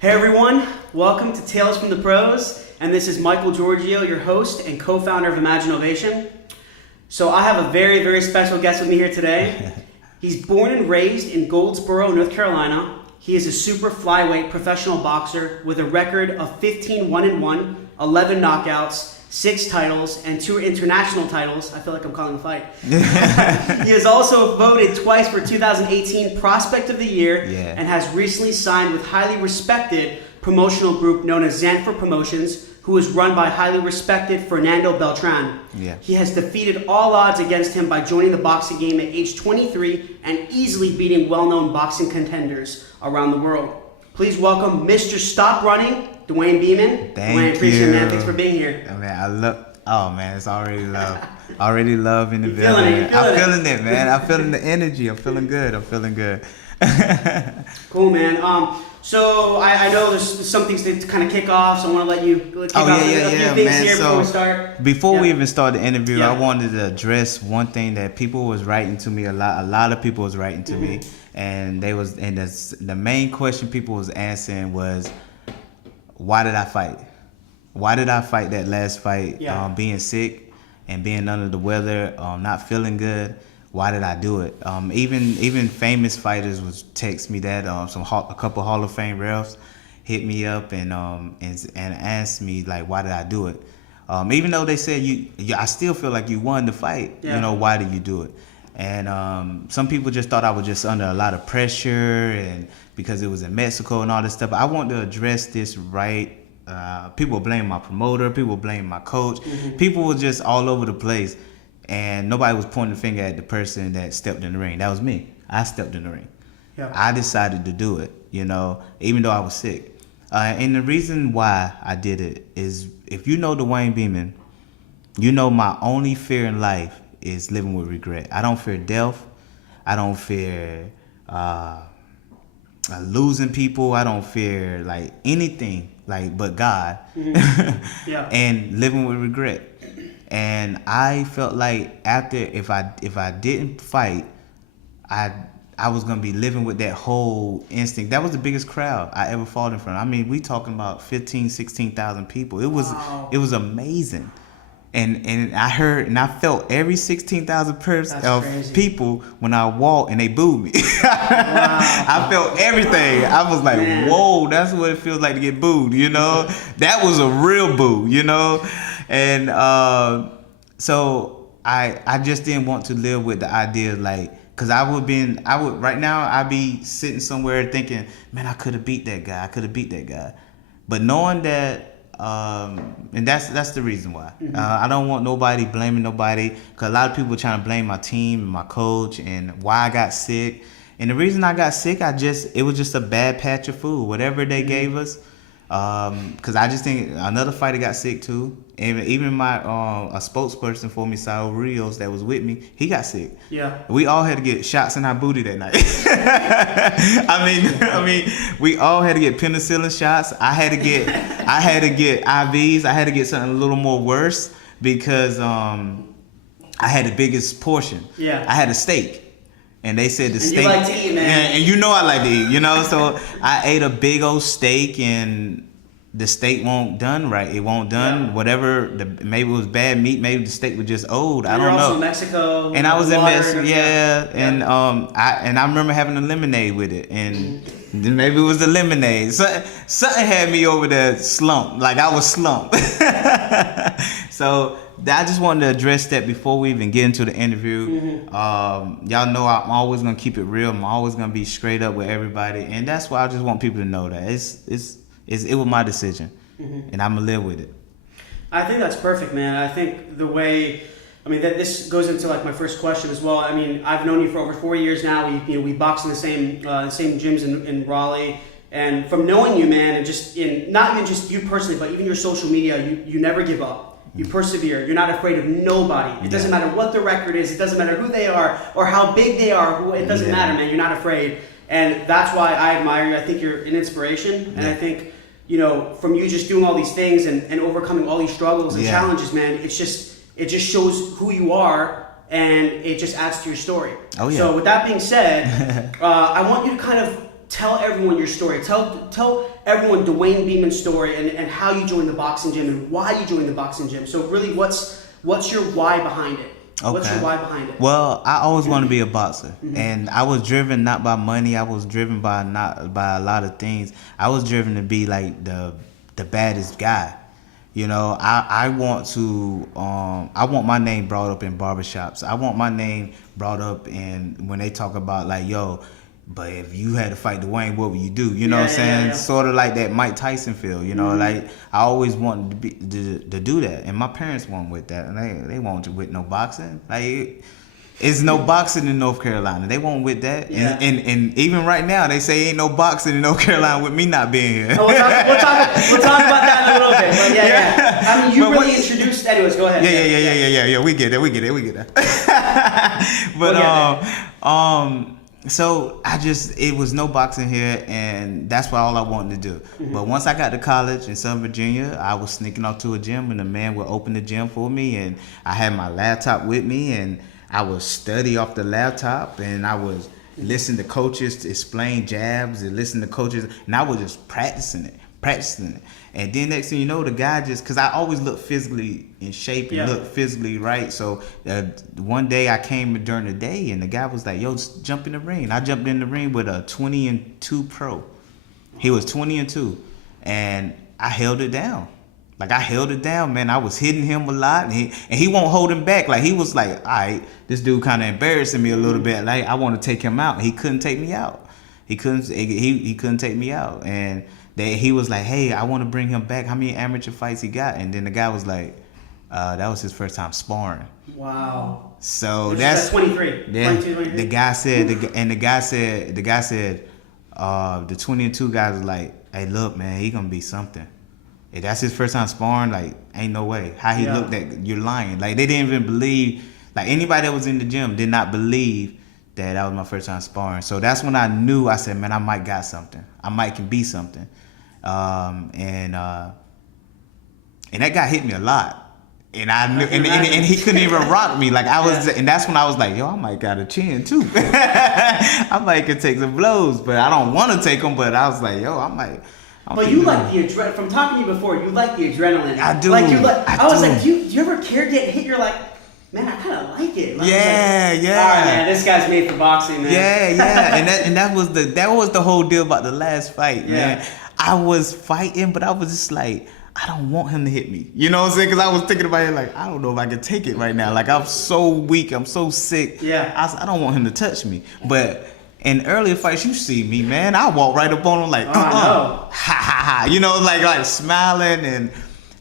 Hey everyone, welcome to Tales from the Pros, and this is Michael Giorgio, your host and co-founder of Imagine Ovation. So I have a very, very special guest with me here today. He's born and raised in Goldsboro, North Carolina. He is a super flyweight professional boxer with a record of 15 1-1, 11 knockouts, 6 titles, and 2 international titles. I feel like I'm calling a fight. He is also voted twice for 2018 Prospect of the Year and has recently signed with highly respected promotional group known as Zanfer Promotions, who is run by highly respected Fernando Beltran. He has defeated all odds against him by joining the boxing game at age 23 and easily beating well-known boxing contenders around the world. Please welcome Mr. Stop Running, Dewayne Beamon. Thank appreciate you. it, man. Thanks for being here. Man, it's already love. Already love in the You building. feeling it, I'm feeling it, man. I'm feeling the energy. I'm feeling good. Cool, man. So I know there's some things to kind of kick off, so I want to let you kick off a few things man. here So before we start. Before we even start the interview, Yeah. I wanted to address one thing that people was writing to me a lot. A lot of people was writing to me, and the main question people was answering was, why did I fight? Why did I fight that last fight? Being sick and being under the weather, not feeling good. Why did I do it? Even famous fighters would text me that. A couple Hall of Fame refs hit me up and asked me like, why did I do it? Even though they said I still feel like you won the fight. Yeah. You know, why did you do it? And some people just thought I was just under a lot of pressure and because it was in Mexico and all this stuff. But I want to address this right. People blame my promoter. People blame my coach. People were just all over the place. And nobody was pointing the finger at the person that stepped in the ring. That was me. I stepped in the ring. Yeah. I decided to do it, even though I was sick. And the reason why I did it is, if you know Dewayne Beamon, you know my only fear in life is living with regret. I don't fear death. I don't fear losing people. I don't fear like anything but God. And living with regret. And I felt like after if I didn't fight, I was gonna be living with that whole instinct. That was the biggest crowd I ever fought in front of. I mean, we talking about 15, 16,000 people. It was amazing. And I heard and I felt every 16,000 of people when I walked and they booed me. I felt everything. I was like, whoa, that's what it feels like to get booed, That was a real boo, And so I just didn't want to live with the idea because right now I'd be sitting somewhere thinking, man, I could have beat that guy. But knowing that, and that's the reason why. I don't want nobody blaming nobody, because a lot of people trying to blame my team and my coach and why I got sick. And the reason I got sick, it was just a bad patch of food, whatever they gave us. Because I just think another fighter got sick too. And even my a spokesperson for me, Saul Rios, that was with me, he got sick. Yeah. We all had to get shots in our booty that night. I mean, we all had to get penicillin shots. I had to get IVs. I had to get something a little more worse because I had the biggest portion. Yeah. I had a steak. And they said the steak. You like to eat, man. And I like to eat, So I ate a big old steak, and the steak won't done right. It won't done. Yeah. Whatever. Maybe it was bad meat. Maybe the steak was just old. I don't know. You're also in Mexico. And I was in Mexico. Yeah. And I remember having a lemonade with it, and then maybe it was the lemonade. So something had me over there slumped. Like I was slumped. So I just wanted to address that before we even get into the interview. Y'all know I'm always gonna keep it real. I'm always gonna be straight up with everybody, and that's why I just want people to know that it was my decision, and I'm gonna live with it. I think that's perfect, man. I think that this goes into like my first question as well. I mean, I've known you for over 4 years now. We box in the same gyms in Raleigh. And from knowing you, man, and just not even just you personally, but even your social media, you never give up. You persevere. You're not afraid of nobody. It doesn't matter what the record is. It doesn't matter who they are or how big they are. It doesn't matter, man. You're not afraid. And that's why I admire you. I think you're an inspiration. And I think, from you just doing all these things and overcoming all these struggles and challenges, man, it just shows who you are, and it just adds to your story. Oh, yeah. So with that being said, I want you to kind of tell everyone your story. Tell everyone Dewayne Beamon's story and how you joined the boxing gym and why you joined the boxing gym. So really, what's your why behind it? Okay. What's your why behind it? Well, I always wanted to be a boxer, and I was driven not by money. I was driven by a lot of things. I was driven to be like the baddest guy. You know, I want my name brought up in barbershops. I want my name brought up in when they talk about like, yo, but if you had to fight Dewayne, what would you do? You know what I'm saying? Sort of like that Mike Tyson feel, you know, like I always wanted to do that. And my parents weren't with that. And they weren't with no boxing. Like, it's no boxing in North Carolina. They weren't with that. Yeah. And even right now, they say ain't no boxing in North Carolina with me not being here. Oh, we'll talk about that in a little bit. But yeah. I mean, you really introduced, anyways, go ahead. Yeah. We get that. But, so it was no boxing here, and that's what all I wanted to do. But once I got to college in Southern Virginia, I was sneaking off to a gym, and the man would open the gym for me, and I had my laptop with me, and I would study off the laptop, and I was listen to coaches to explain jabs, and listen to coaches, and I was just practicing it. And then next thing you know, the guy because I always look physically in shape and look physically right. So one day I came during the day and the guy was like, yo, just jump in the ring. I jumped in the ring with a 20-2 pro. He was 20-2. And I held it down. Like I held it down, man. I was hitting him a lot, and he won't hold him back. Like he was like, all right, this dude kind of embarrassing me a little bit. Like I want to take him out. He couldn't take me out. He couldn't take me out. And he was like, hey, I want to bring him back. How many amateur fights he got? And then the guy was like, that was his first time sparring. Wow. So that's 23. Yeah. 22, 23. The guy said, the guy said, the 20-2 guy was like, hey, look, man, he gonna be something. If that's his first time sparring, like, ain't no way. How he looked at, you're lying. Like, they didn't even believe, like, anybody that was in the gym did not believe that was my first time sparring. So that's when I knew, I said, man, I might got something. I might can be something. And that guy hit me a lot. And I knew, and he couldn't even rock me. Like, I was, and that's when I was like, yo, I might got a chin, too. I might could take some blows, but I don't want to take them, but I was like, yo, I might. But you like the adrenaline. From talking to you before, you like the adrenaline. I do. Like I was like, do you ever care getting hit? You're like, man, I kind of like it. Like, yeah. All right, man, this guy's made for boxing, man. Yeah. and that was the whole deal about the last fight, man. I was fighting, but I was just like, I don't want him to hit me. You know what I'm saying? Because I was thinking about it like, I don't know if I can take it right now. Like, I'm so weak. I'm so sick. Yeah. I don't want him to touch me. But in earlier fights, you see me, man. I walk right up on him like, ha, ha, ha. You know, like smiling. And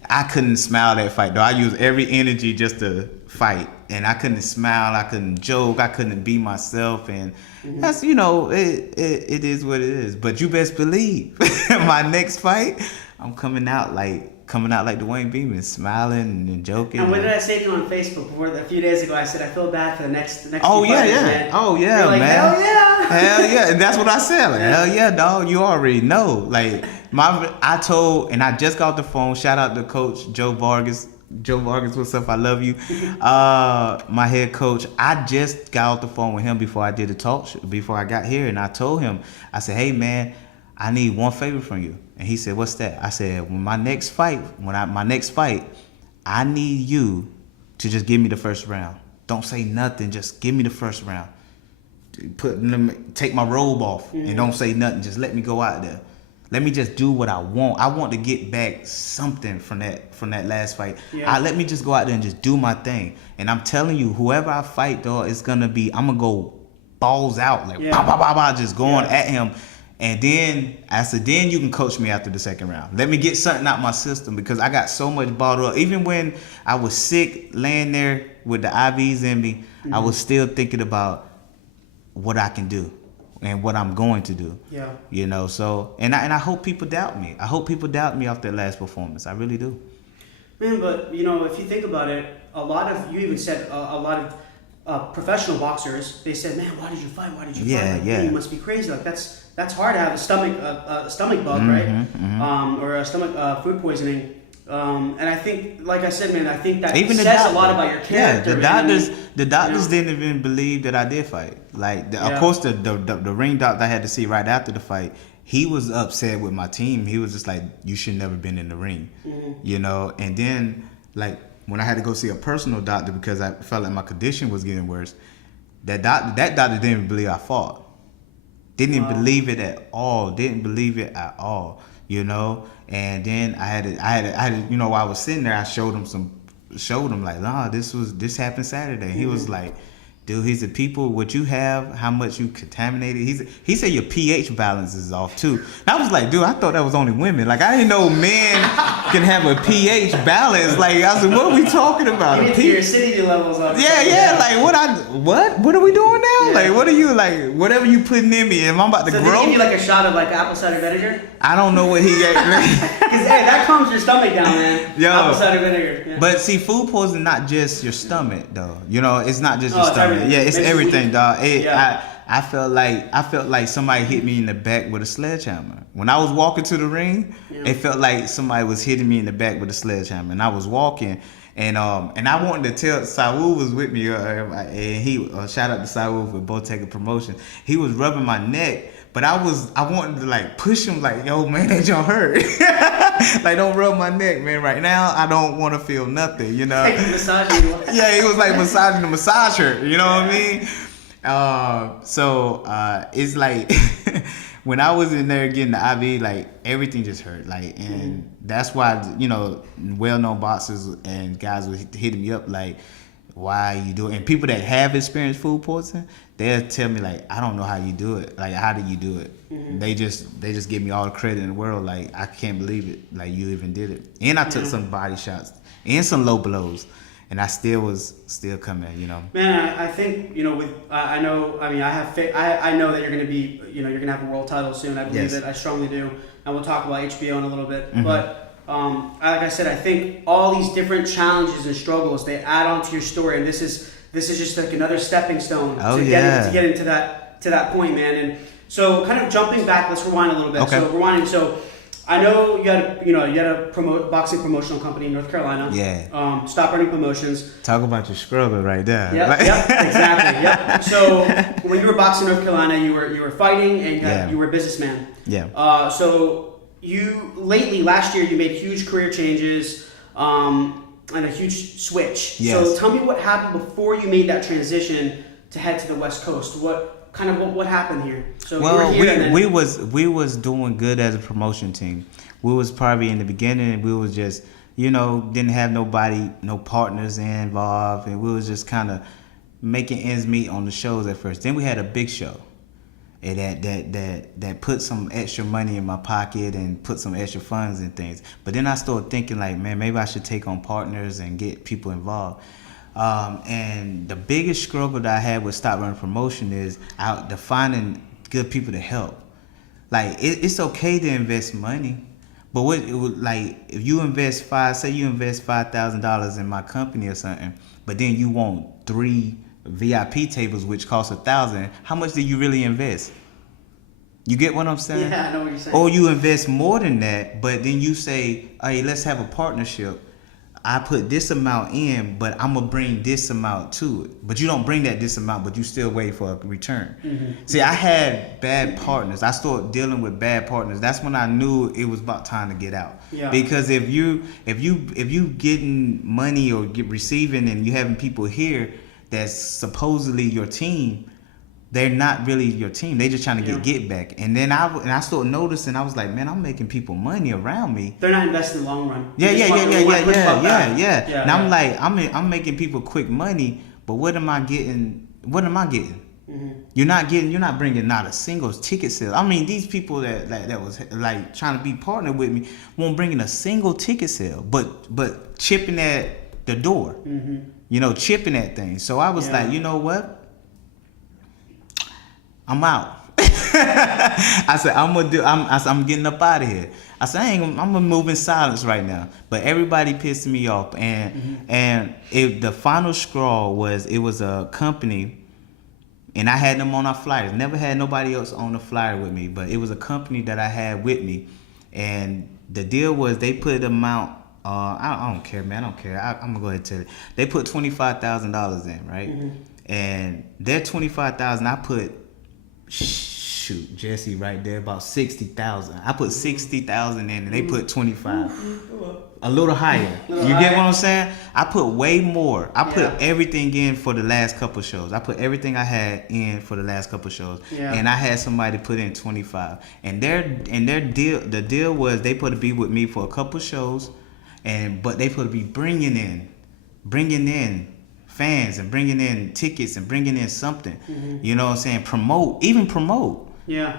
I couldn't smile that fight, though. I used every energy just to fight. And I couldn't smile. I couldn't joke. I couldn't be myself. And that's, you know, it is what it is. But you best believe my next fight, I'm coming out like Dewayne Beamon, smiling and joking. And what did I say to you on Facebook a few days ago? I said, I feel bad for the next Oh, few yeah. man. Oh, yeah, You're like, man. hell yeah. Hell yeah. And that's what I said. Like, hell yeah, dog. You already know. Like, I just got off the phone. Shout out to Coach Joe Vargas. Joe Vargas, what's up? I love you. My head coach, I just got off the phone with him before I did the talk show, before I got here. And I told him, I said, hey, man, I need one favor from you. And he said, what's that? I said, my next fight, I need you to just give me the first round. Don't say nothing. Just give me the first round. Take my robe off and don't say nothing. Just let me go out there. Let me just do what I want. I want to get back something from that last fight. Yeah. Let me just go out there and just do my thing. And I'm telling you, whoever I fight, dog, it's gonna be. I'm gonna go balls out, like just going at him. And then I said, then you can coach me after the second round. Let me get something out my system because I got so much bottled up. Even when I was sick, laying there with the IVs in me, I was still thinking about what I can do and what I'm going to do. Yeah. You know, so and I hope people doubt me. I hope people doubt me off that last performance. I really do. Man, but you know, if you think about it, you even said a lot of professional boxers, they said, man, why did you fight? Why did you fight? Like, man, you must be crazy. Like that's hard to have a stomach bug, right? Or a stomach food poisoning. And I think, like I said, man, I think that even says a lot about your character. Yeah, the doctors didn't even believe that I did fight. Like, of course, the ring doctor I had to see right after the fight, he was upset with my team. He was just like, you should never been in the ring, you know. And then, like, when I had to go see a personal doctor because I felt like my condition was getting worse, that doctor didn't even believe I fought. Didn't even believe it at all. Didn't believe it at all, you know. And then I had to, you know, while I was sitting there, I showed him like, nah, this happened Saturday. He was like, dude, he said, people, what you have, how much you contaminated. He said your pH balance is off too. And I was like, dude, I thought that was only women. Like, I didn't know men can have a pH balance. Like, I said, what are we talking about? Your acidity levels off. Yeah. Like, what are we doing now? Yeah. Like, what are you, like, whatever you putting in me, am I about to grow? Did he give you like a shot of like apple cider vinegar? I don't know what he gave me. Because hey, that calms your stomach down, man. Yo, apple cider vinegar. Yeah. But see, food poisoning is not just your stomach, though. You know, it's not just your stomach. Yeah, it's everything, dog. I felt like somebody hit me in the back with a sledgehammer. When I was walking to the ring, it felt like somebody was hitting me in the back with a sledgehammer. And I was walking, and I wanted to tell, Saul was with me, and he shout out to Saul with Zanfer Promotions. He was rubbing my neck, but I wanted to like push him, like, yo, man, that don't hurt. Like, don't rub my neck, man. Right now, I don't want to feel nothing, you know. Yeah, he was like massaging the massager, you know what I mean? So it's like when I was in there getting the IV, like, everything just hurt, like, and that's why, you know, well-known boxers and guys would hit me up like, why you do it? And people that have experienced food poisoning, they'll tell me like, I don't know how you do it. Like, how do you do it? They just give me all the credit in the world. Like, I can't believe it. Like, you even did it. And I took some body shots and some low blows, and I still coming, you know. Man, I think, you know, I know that you're gonna be, you know, you're gonna have a world title soon. I believe it. I strongly do. And we'll talk about HBO in a little bit, but. Like I said, I think all these different challenges and struggles, they add on to your story, and this is just like another stepping stone to get into that point, man. And so, kind of jumping back, let's rewind a little bit. Okay. So rewinding. So I know you had a boxing promotional company in North Carolina. Yeah. Stop Running Promotions. Talk about your struggle right there. Yep, exactly. Yep. So when you were boxing in North Carolina, you were fighting, and you were a businessman. Yeah. So last year, you made huge career changes and a huge switch. Yes. So tell me what happened before you made that transition to head to the West Coast. What happened here? So we was doing good as a promotion team. We was probably in the beginning, we was just, you know, didn't have nobody, no partners involved, and we was just kind of making ends meet on the shows at first. Then we had a big show. And that put some extra money in my pocket and put some extra funds and things. But then I started thinking like, man, maybe I should take on partners and get people involved. And the biggest struggle that I had with Stop Running Promotion is finding good people to help. Like, it's okay to invest money, but if you invest $5,000 in my company or something, but then you want 3 VIP tables which cost $1,000, how much do you really invest? You get what I'm saying? Yeah, I know what you're saying. Or you invest more than that, but then you say, hey, let's have a partnership. I put this amount in, but I'm gonna bring this amount to it. But you don't bring this amount, but you still wait for a return. See, I had bad partners. I started dealing with bad partners. That's when I knew it was about time to get out. Yeah. Because if you getting money or receiving and you having people here that's supposedly your team, they're not really your team. They just trying to get back. And then I started noticing, I was like, man, I'm making people money around me. They're not investing in the long run. Yeah. And I'm like, I'm making people quick money, but what am I getting? You're not bringing not a single ticket sale. I mean, these people that was like trying to be partnered with me won't bring in a single ticket sale, but chipping at the door. You know, chipping that thing. So I was like, you know what? I'm out. I said, I'm getting up out of here. I said, I'm gonna move in silence right now. But everybody pissed me off, and the final straw was, it was a company, and I had them on our flyers. Never had nobody else on the flyer with me, but it was a company that I had with me, and the deal was they put an amount I don't care, man. I don't care. I'm gonna go ahead and tell you. They put $25,000 in, right? And their $25,000, I put, shoot, Jesse right there, about $60,000. I put $60,000 in, and they put 25. A little higher. You get what I'm saying? I put way more. I put everything in for the last couple shows. I put everything I had in for the last couple shows, and I had somebody put in 25. And their deal, the deal was they put to be with me for a couple shows, but they put to be bringing in fans and bringing in tickets and bringing in something. You know what I'm saying? Promote. Yeah.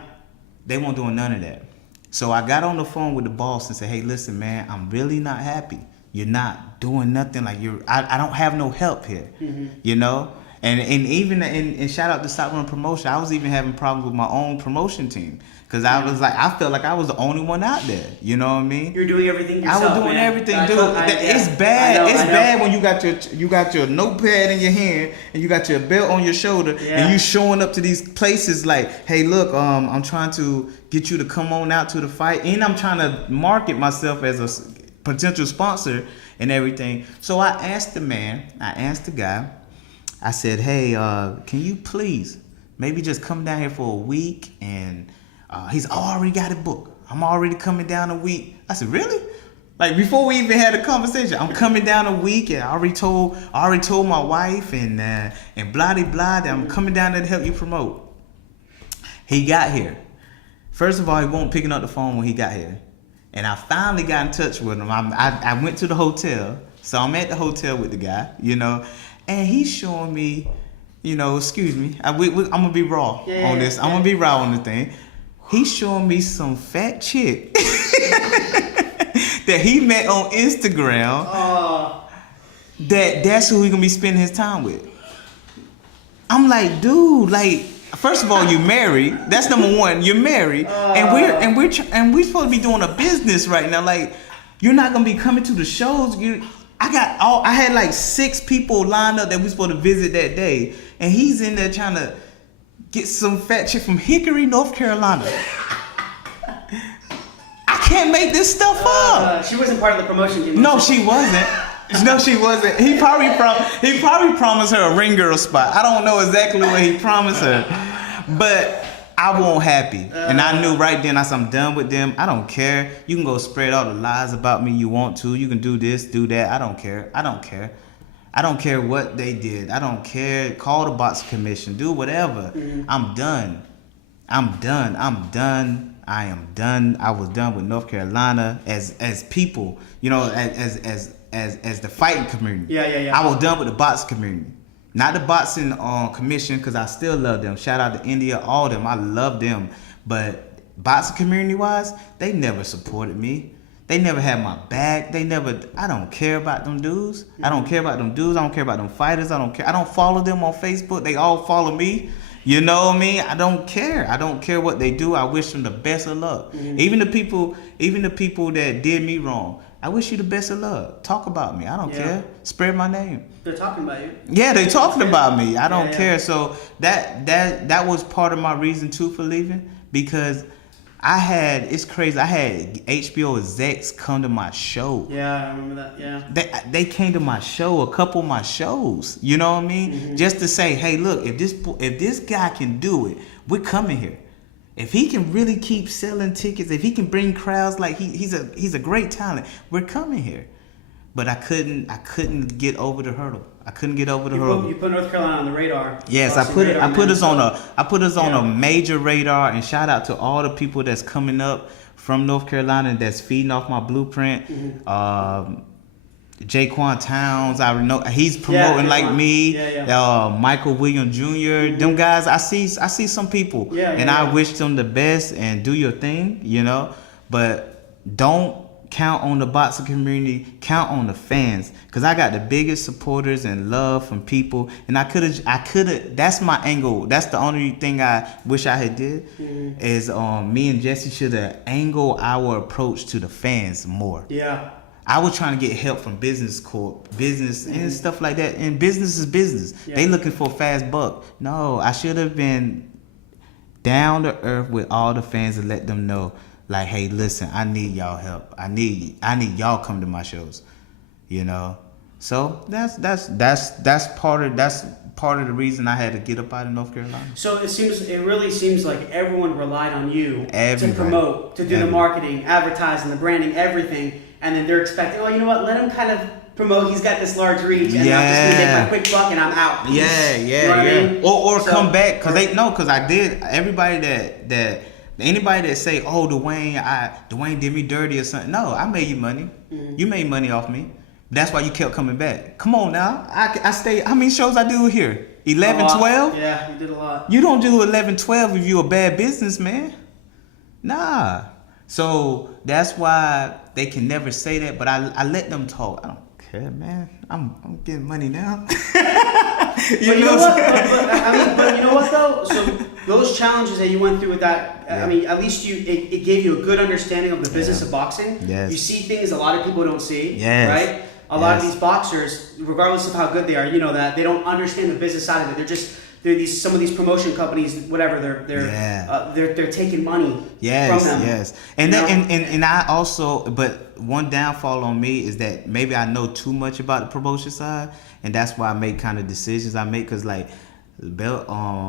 They weren't doing none of that. So I got on the phone with the boss and said, hey, listen, man, I'm really not happy. You're not doing nothing. Like I don't have no help here, you know? And even and shout out to Zanfer Promotions. I was even having problems with my own promotion team. Because I felt like I was the only one out there. You know what I mean? You're doing everything yourself. I was doing everything, dude. It's bad. It's bad when you got your notepad in your hand and you got your belt on your shoulder and you showing up to these places like, hey, look, I'm trying to get you to come on out to the fight, and I'm trying to market myself as a potential sponsor and everything. So I asked the guy, I said, hey, can you please maybe just come down here for a week? And he's already got it booked. I'm already coming down a week. I said, really? Like before we even had a conversation, I'm coming down a week, and I already told my wife and blah de blah that I'm coming down there to help you promote. He got here. First of all, he wasn't picking up the phone when he got here, and I finally got in touch with him. I went to the hotel, so I'm at the hotel with the guy, you know, and he's showing me, you know, excuse me, I'm gonna be raw on this. I'm gonna be raw on the thing. He's showing me some fat chick that he met on Instagram. That's who he gonna be spending his time with. I'm like, dude, like, first of all, you married. That's number one. You're married, and we're supposed to be doing a business right now. Like, you're not gonna be coming to the shows. I had like 6 people lined up that we supposed to visit that day, and he's in there trying to get some fat chick from Hickory, North Carolina. I can't make this stuff up. She wasn't part of the promotion team. No, she wasn't. No, she wasn't. He probably promised her a ring girl spot. I don't know exactly what he promised her, but I wasn't happy, and I knew right then. I said, I'm done with them. I don't care. You can go spread all the lies about me you want to. You can do this, do that. I don't care. I don't care what they did. I don't care. Call the boxing commission. Do whatever. I'm done. I am done. I was done with North Carolina as people, you know, as the fighting community. Yeah. I was done with the boxing community. Not the boxing commission, because I still love them. Shout out to India, all them. I love them. But boxing community-wise, they never supported me. They never had my back. I don't care about them dudes. I don't care about them dudes. I don't care about them fighters. I don't care. I don't follow them on Facebook. They all follow me. You know what I mean? I don't care. I don't care what they do. I wish them the best of luck. Even the people that did me wrong, I wish you the best of luck. Talk about me. I don't care. Spread my name. They're talking about you. Yeah, they're talking about me. I don't care. So that was part of my reason too for leaving, because it's crazy. I had HBO execs come to my show. Yeah, I remember that. Yeah. They came to my show, a couple of my shows. You know what I mean? Just to say, hey, look, if this guy can do it, we're coming here. If he can really keep selling tickets, if he can bring crowds, like he's a great talent, we're coming here. But I couldn't get over the hurdle. You put North Carolina on the radar. Yes, I put us on a major radar, and shout out to all the people that's coming up from North Carolina that's feeding off my blueprint. Jaquan Towns, I know he's promoting like me. Michael William Jr. Them guys, I see some people, and I wish them the best. And do your thing, you know. But don't count on the boxing community. Count on the fans, because I got the biggest supporters and love from people. And I could have. That's my angle. That's the only thing I wish I had did. Is me and Jesse should have angled our approach to the fans more. Yeah. I was trying to get help from business and stuff like that. And business is business. Yeah. They looking for a fast buck. No, I should have been down to earth with all the fans and let them know Like, hey, listen, I need y'all help. I need y'all come to my shows. You know, so that's part of the reason I had to get up out of North Carolina. So it really seems like everyone relied on you Everybody. to promote, to do the marketing, advertising, the branding, everything, and then they're expecting, oh, you know what? Let him kind of promote. He's got this large reach, and I'm just gonna get my quick buck, and I'm out. Peace. Yeah. You know what I mean? Or come back because I did. Everybody that anybody that say, oh, Dewayne did me dirty or something. No, I made you money. Mm-hmm. You made money off me. That's why you kept coming back. Come on now. I stay. How many shows I do here? 11, 12? Yeah, you did a lot. You don't do 11, 12 if you're a bad businessman. Nah. So that's why they can never say that. But I let them talk. I don't care, man. I'm getting money now. you know what? But you know what though? So those challenges that you went through with that, I mean, at least it gave you a good understanding of the business of boxing. Yes. You see things a lot of people don't see. Yes. Right? A lot of these boxers, regardless of how good they are, you know that they don't understand the business side of it. They're some of these promotion companies, whatever. They're taking money from them. Yes. And I also, but one downfall on me is that maybe I know too much about the promotion side, and that's why I make kind of decisions I make. Cause like Beltran,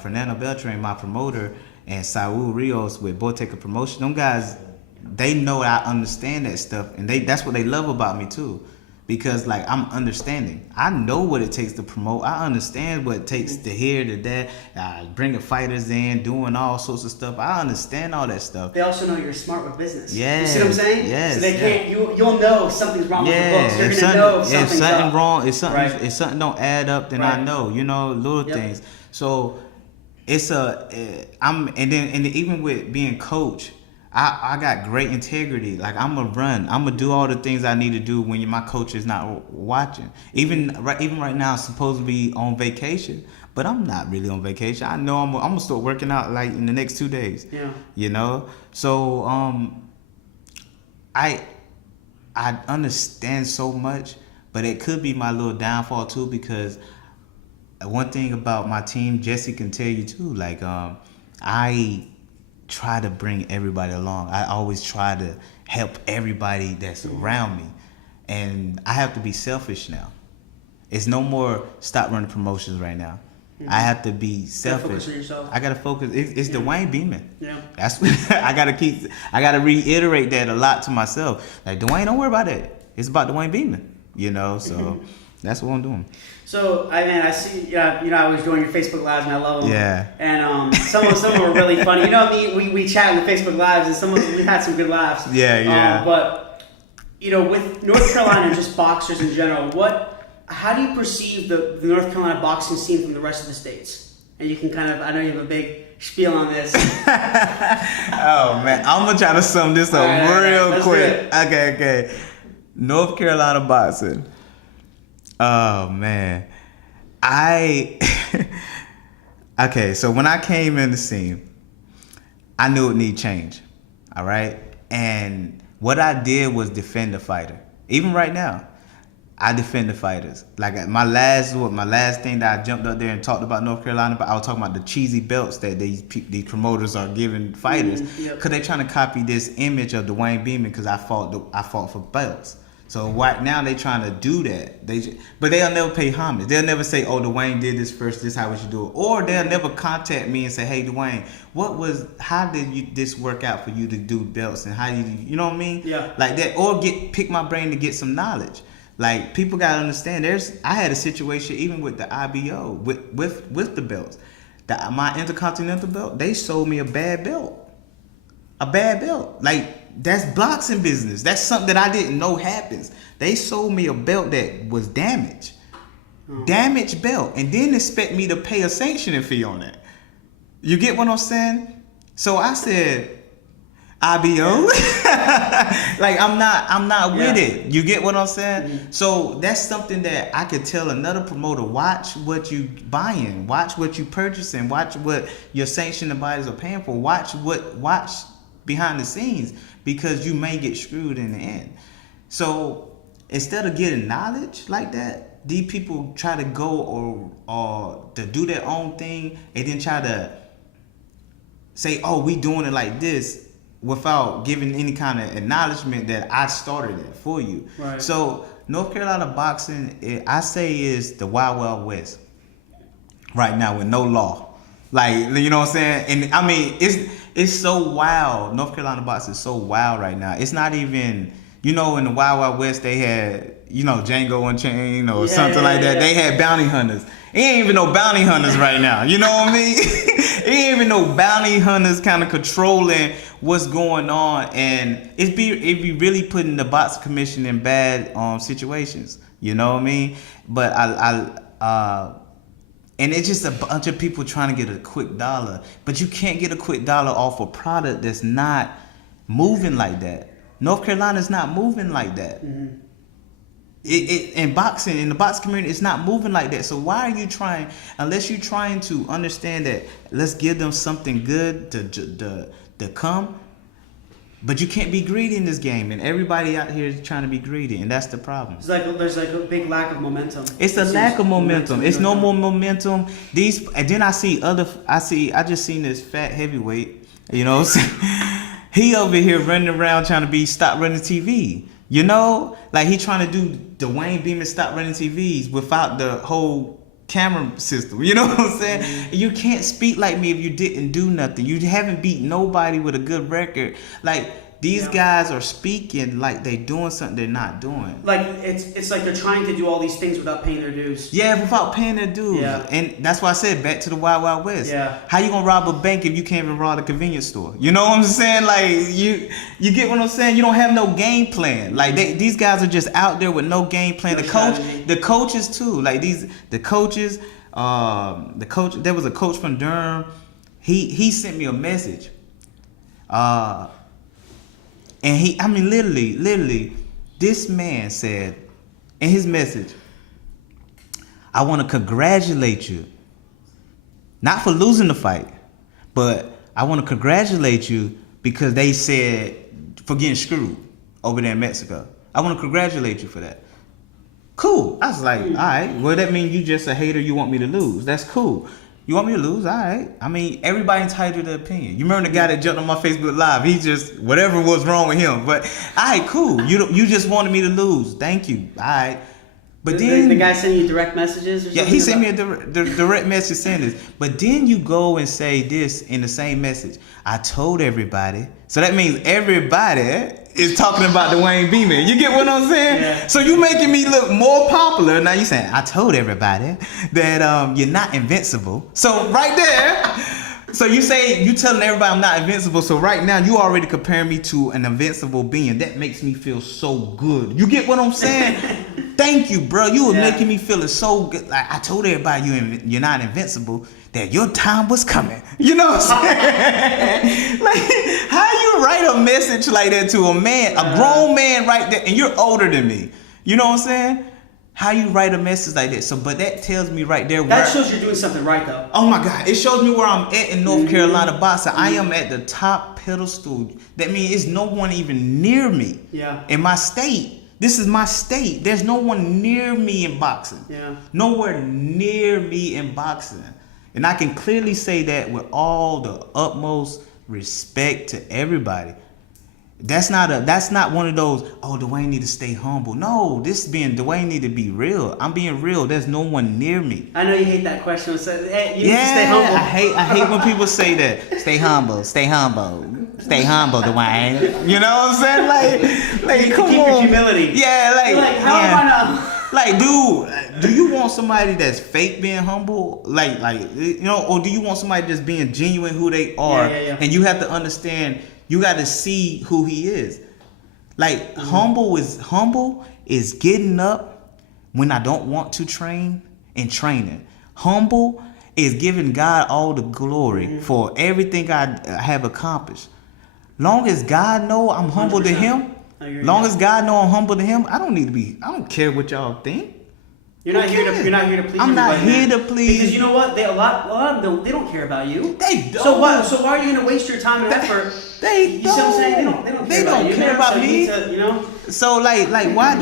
Fernando Beltran, my promoter, and Saul Rios with Boteca Promotion, them guys. They know I understand that stuff, and that's what they love about me too, because like I'm understanding. I know what it takes to promote. I understand what it takes to hear to that, bringing fighters in, doing all sorts of stuff. I understand all that stuff. They also know you're smart with business. Yeah, you see what I'm saying? Yes. So they can't. You'll know if something's wrong with the books. You're gonna know if something's up. Wrong. If something don't add up, then I know. You know, little things. So it's and even with being coach. I got great integrity. Like I'm gonna do all the things I need to do when my coach is not watching. Even right now, I'm supposed to be on vacation, but I'm not really on vacation. I know I'm gonna start working out like in the next 2 days. Yeah. You know, so I understand so much, but it could be my little downfall too, because one thing about my team, Jesse can tell you too. Like I try to bring everybody along. I always try to help everybody that's around me, and I have to be selfish now. It's no more stop running promotions right now. Mm-hmm. I have to be selfish. Focus on yourself. I gotta focus. It's Dewayne Beamon. Yeah. That's what I gotta reiterate that a lot to myself. Like Dewayne, don't worry about that. It's about Dewayne Beamon. You know, so that's what I'm doing. So I see, I always join your Facebook Lives, and I love them. Yeah. And some of them were really funny. You know what I mean? We chat in the Facebook Lives, and some of them, we had some good laughs. Yeah. But with North Carolina and just boxers in general, how do you perceive the North Carolina boxing scene from the rest of the states? And you can I know you have a big spiel on this. Oh man, I'm gonna try to sum this up real quick. Okay. North Carolina boxing. Oh man, okay. So when I came in the scene, I knew it needed change. All right, and what I did was defend the fighter. Even right now, I defend the fighters. Like my last thing that I jumped up there and talked about North Carolina, but I was talking about the cheesy belts that these promoters are giving fighters, because they're trying to copy this image of Dewayne Beamon, because I fought for belts. So right now they trying to do that. But they'll never pay homage. They'll never say, "Oh, Dewayne did this first. This is how we should do it." Or they'll never contact me and say, "Hey, Dewayne, how did this work out for you to do belts, and how did you know what I mean?" Yeah. Like that. Or pick my brain to get some knowledge. Like people gotta understand. I had a situation even with the IBO with the belts. My Intercontinental belt, they sold me a bad belt. Like. That's boxing business. That's something that I didn't know happens. They sold me a belt that was damaged. Damaged belt. And then expect me to pay a sanctioning fee on that. You get what I'm saying? So I said, IBO? Like I'm not with it. You get what I'm saying? Mm-hmm. So that's something that I could tell another promoter, watch what you buying, watch what you purchasing, watch what your sanctioning bodies are paying for, watch behind the scenes, because you may get screwed in the end. So instead of getting knowledge like that, these people try to go or to do their own thing, and then try to say, oh, we doing it like this without giving any kind of acknowledgement that I started it for you. Right. So North Carolina boxing, I say, is the Wild Wild West right now with no law. Like, you know what I'm saying? And I mean, it's so wild. North Carolina boxing is so wild right now. It's not even, in the Wild Wild West they had, Django Unchained or something like that. They had bounty hunters. It ain't even no bounty hunters right now. You know what I mean? It ain't even no bounty hunters kind of controlling what's going on, and it be really putting the boxing commission in bad situations. You know what I mean? But and it's just a bunch of people trying to get a quick dollar. But you can't get a quick dollar off a product that's not moving like that. North Carolina's not moving like that. Mm-hmm. In boxing, in the boxing community, it's not moving like that. So why are you trying, unless you're trying to understand that let's give them something good to come, but you can't be greedy in this game, and everybody out here is trying to be greedy, and that's the problem. It's like there's like a big lack of momentum. It's a lack of momentum. It's no more momentum. And then I just seen this fat heavyweight, he over here running around trying to stop running TV. Like he trying to do Dewayne Beamon stop running TVs without the whole camera system. You know what I'm saying? Mm-hmm. You can't speak like me if you didn't do nothing. You haven't beat nobody with a good record. Like these guys are speaking like they doing something they're not doing. Like it's like they're trying to do all these things without paying their dues. Yeah, without paying their dues. Yeah. And that's why I said back to the Wild Wild West. Yeah. How you gonna rob a bank if you can't even rob a convenience store? You know what I'm saying? Like you get what I'm saying? You don't have no game plan. Like these guys are just out there with no game plan. The coaches too. Like the coaches. There was a coach from Durham. He sent me a message. And literally, this man said in his message, I want to congratulate you. Not for losing the fight, but I want to congratulate you because they said for getting screwed over there in Mexico. I want to congratulate you for that. Cool. I was like, all right, well, that means you just a hater. You want me to lose. That's cool. You want me to lose? All right. I mean, everybody entitled to their opinion. You remember the guy that jumped on my Facebook Live? He just, whatever was wrong with him. But, all right, cool. You just wanted me to lose. Thank you. All right. But then the guy sent you direct messages or something? Yeah, he sent me a direct message saying this. But then you go and say this in the same message. I told everybody. So that means everybody is talking about Dewayne Beamon. You get what I'm saying? Yeah. So you making me look more popular. Now you saying, I told everybody that you're not invincible. So right there, so you telling everybody I'm not invincible. So right now you already comparing me to an invincible being. That makes me feel so good. You get what I'm saying? Thank you, bro. You were making me feel so good. Like I told everybody you're not invincible. That your time was coming. You know what I'm saying? Like, how you write a message like that to a man, a grown man right there, and you're older than me. You know what I'm saying? How you write a message like that. So, but that tells me right there that shows you're doing something right, though. Oh, my God. It shows me where I'm at in North Carolina boxing. I am at the top pedestal. That means it's no one even near me in my state. This is my state. There's no one near me in boxing. Yeah. Nowhere near me in boxing. And I can clearly say that with all the utmost respect to everybody. That's not one of those, oh, Dewayne need to stay humble. No, Dewayne need to be real. I'm being real. There's no one near me. I know you hate that question. So, hey, you need to stay humble. I hate when people say that. Stay humble, stay humble. Stay humble, Dewayne. You know what I'm saying? Like you come keep on. Your humility. Yeah, like how am I not? Like, dude, do you want somebody that's fake being humble? Like, or do you want somebody just being genuine who they are? Yeah. And you have to understand, you got to see who he is. Like, humble is getting up when I don't want to train and training. Humble is giving God all the glory for everything I have accomplished. Long as God know I'm humble 100%. To him. Long as God know I'm humble to him, I don't care what y'all think. You're not here to please everybody. I'm not here to please. Because you know what? A lot of them, they don't care about you. They don't. So why are you going to waste your time and effort? They don't. You see what I'm saying? They don't care about me. You know? So like why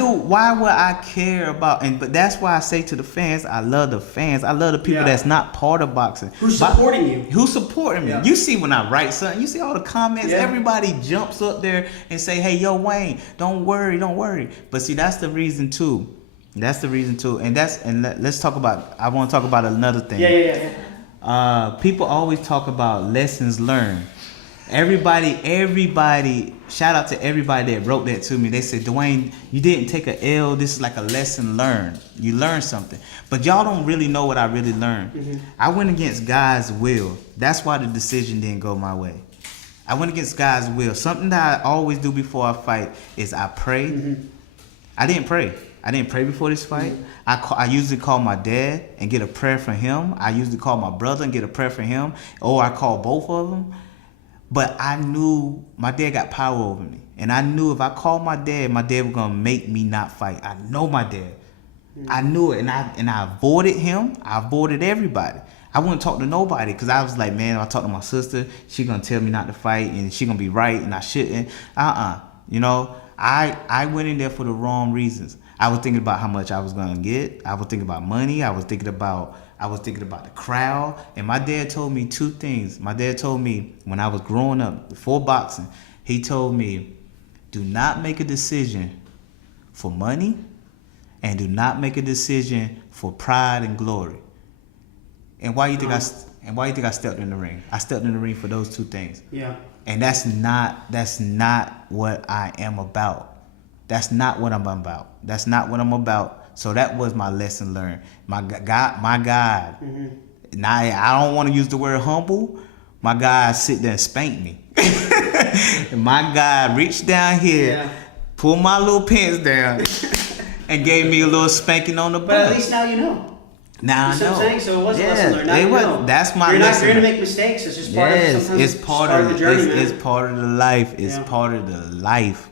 would I care about? But that's why I say to the fans, I love the fans. I love the people that's not part of boxing. Who's supporting you? Who's supporting me? Yeah. You see when I write something, you see all the comments. Yeah. Everybody jumps up there and say, "Hey, yo, Wayne, don't worry." But see, that's the reason too. And let's talk about. I want to talk about another thing. Yeah. People always talk about lessons learned. Everybody, shout out to everybody that wrote that to me. They said, Dewayne, you didn't take a L. This is like a lesson learned. You learned something. But y'all don't really know what I really learned. Mm-hmm. I went against God's will. That's why the decision didn't go my way. I went against God's will. Something that I always do before I fight is I pray. Mm-hmm. I didn't pray before this fight. Mm-hmm. I usually call my dad and get a prayer from him. I usually call my brother and get a prayer from him. Or I call both of them. But I knew my dad got power over me. And I knew if I called my dad was going to make me not fight. I know my dad. Mm-hmm. I knew it. And I avoided him. I avoided everybody. I wouldn't talk to nobody because I was like, man, if I talk to my sister, she going to tell me not to fight and she going to be right and I shouldn't. You know, I went in there for the wrong reasons. I was thinking about how much I was going to get. I was thinking about money. I was thinking about the crowd. And my dad told me two things. My dad told me when I was growing up, before boxing, he told me, do not make a decision for money and do not make a decision for pride and glory. And why you think I stepped in the ring? I stepped in the ring for those two things. Yeah. And that's not what I am about. That's not what I'm about. That's not what I'm about. So that was my lesson learned. My God. Mm-hmm. Now I don't want to use the word humble. My God sit there and spank me. My God reached down here, pulled my little pants down, and gave me a little spanking on the butt. But at least now you know. Now I know. What I'm saying? So it was a lesson learned. Now you know. That's my lesson. You're going to make mistakes. It's just part of it's part of the journey, man. It's part of the life. It's part of the life.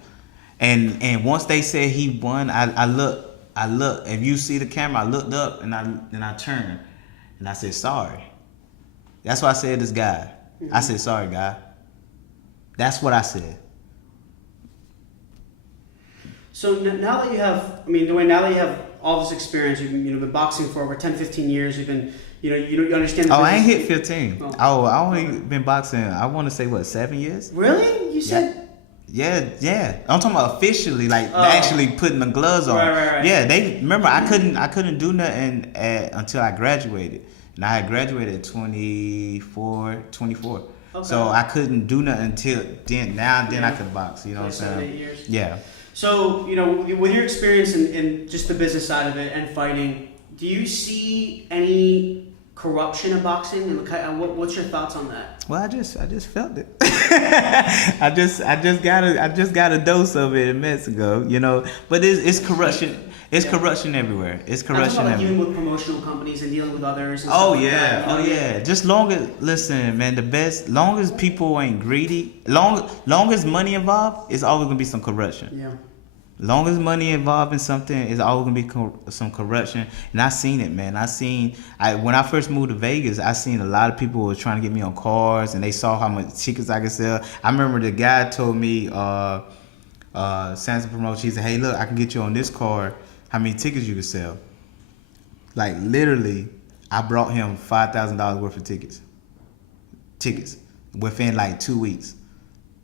And once they said he won, I looked. If you see the camera, I looked up and I turned and I said sorry. That's what I said to this guy. Mm-hmm. I said sorry, guy. That's what I said. So now that you have, Dewayne, now that you have all this experience, you've been boxing for over 10, 15 years. You've been, you understand. I ain't hit 15. Oh, I only been boxing. I want to say 7 years. Really? You said. Yeah. I'm talking about officially, actually putting the gloves on. Right. Yeah, I couldn't do nothing until I graduated. And I had graduated at 24. Okay. So I couldn't do nothing until then. Then I could box, you know what I'm saying? 7, 8 years. Yeah. So, with your experience in just the business side of it and fighting, do you see any corruption in boxing? And what's your thoughts on that? Well, I just felt it. I just got a dose of it in Mexico, But it's corruption. It's corruption everywhere. It's corruption everywhere. Dealing with promotional companies and dealing with others. And stuff like that. Just listen, man. Long as people ain't greedy, long as money involved, it's always gonna be some corruption. Yeah. Long as money involved in something, it's always gonna be some corruption. And I seen it, man. When I first moved to Vegas, I seen a lot of people were trying to get me on cars, and they saw how much tickets I could sell. I remember the guy told me, Zanfer Promotions, he said, "Hey, look, I can get you on this card. How many tickets you could sell?" Like literally, I brought him $5,000 worth of tickets within 2 weeks.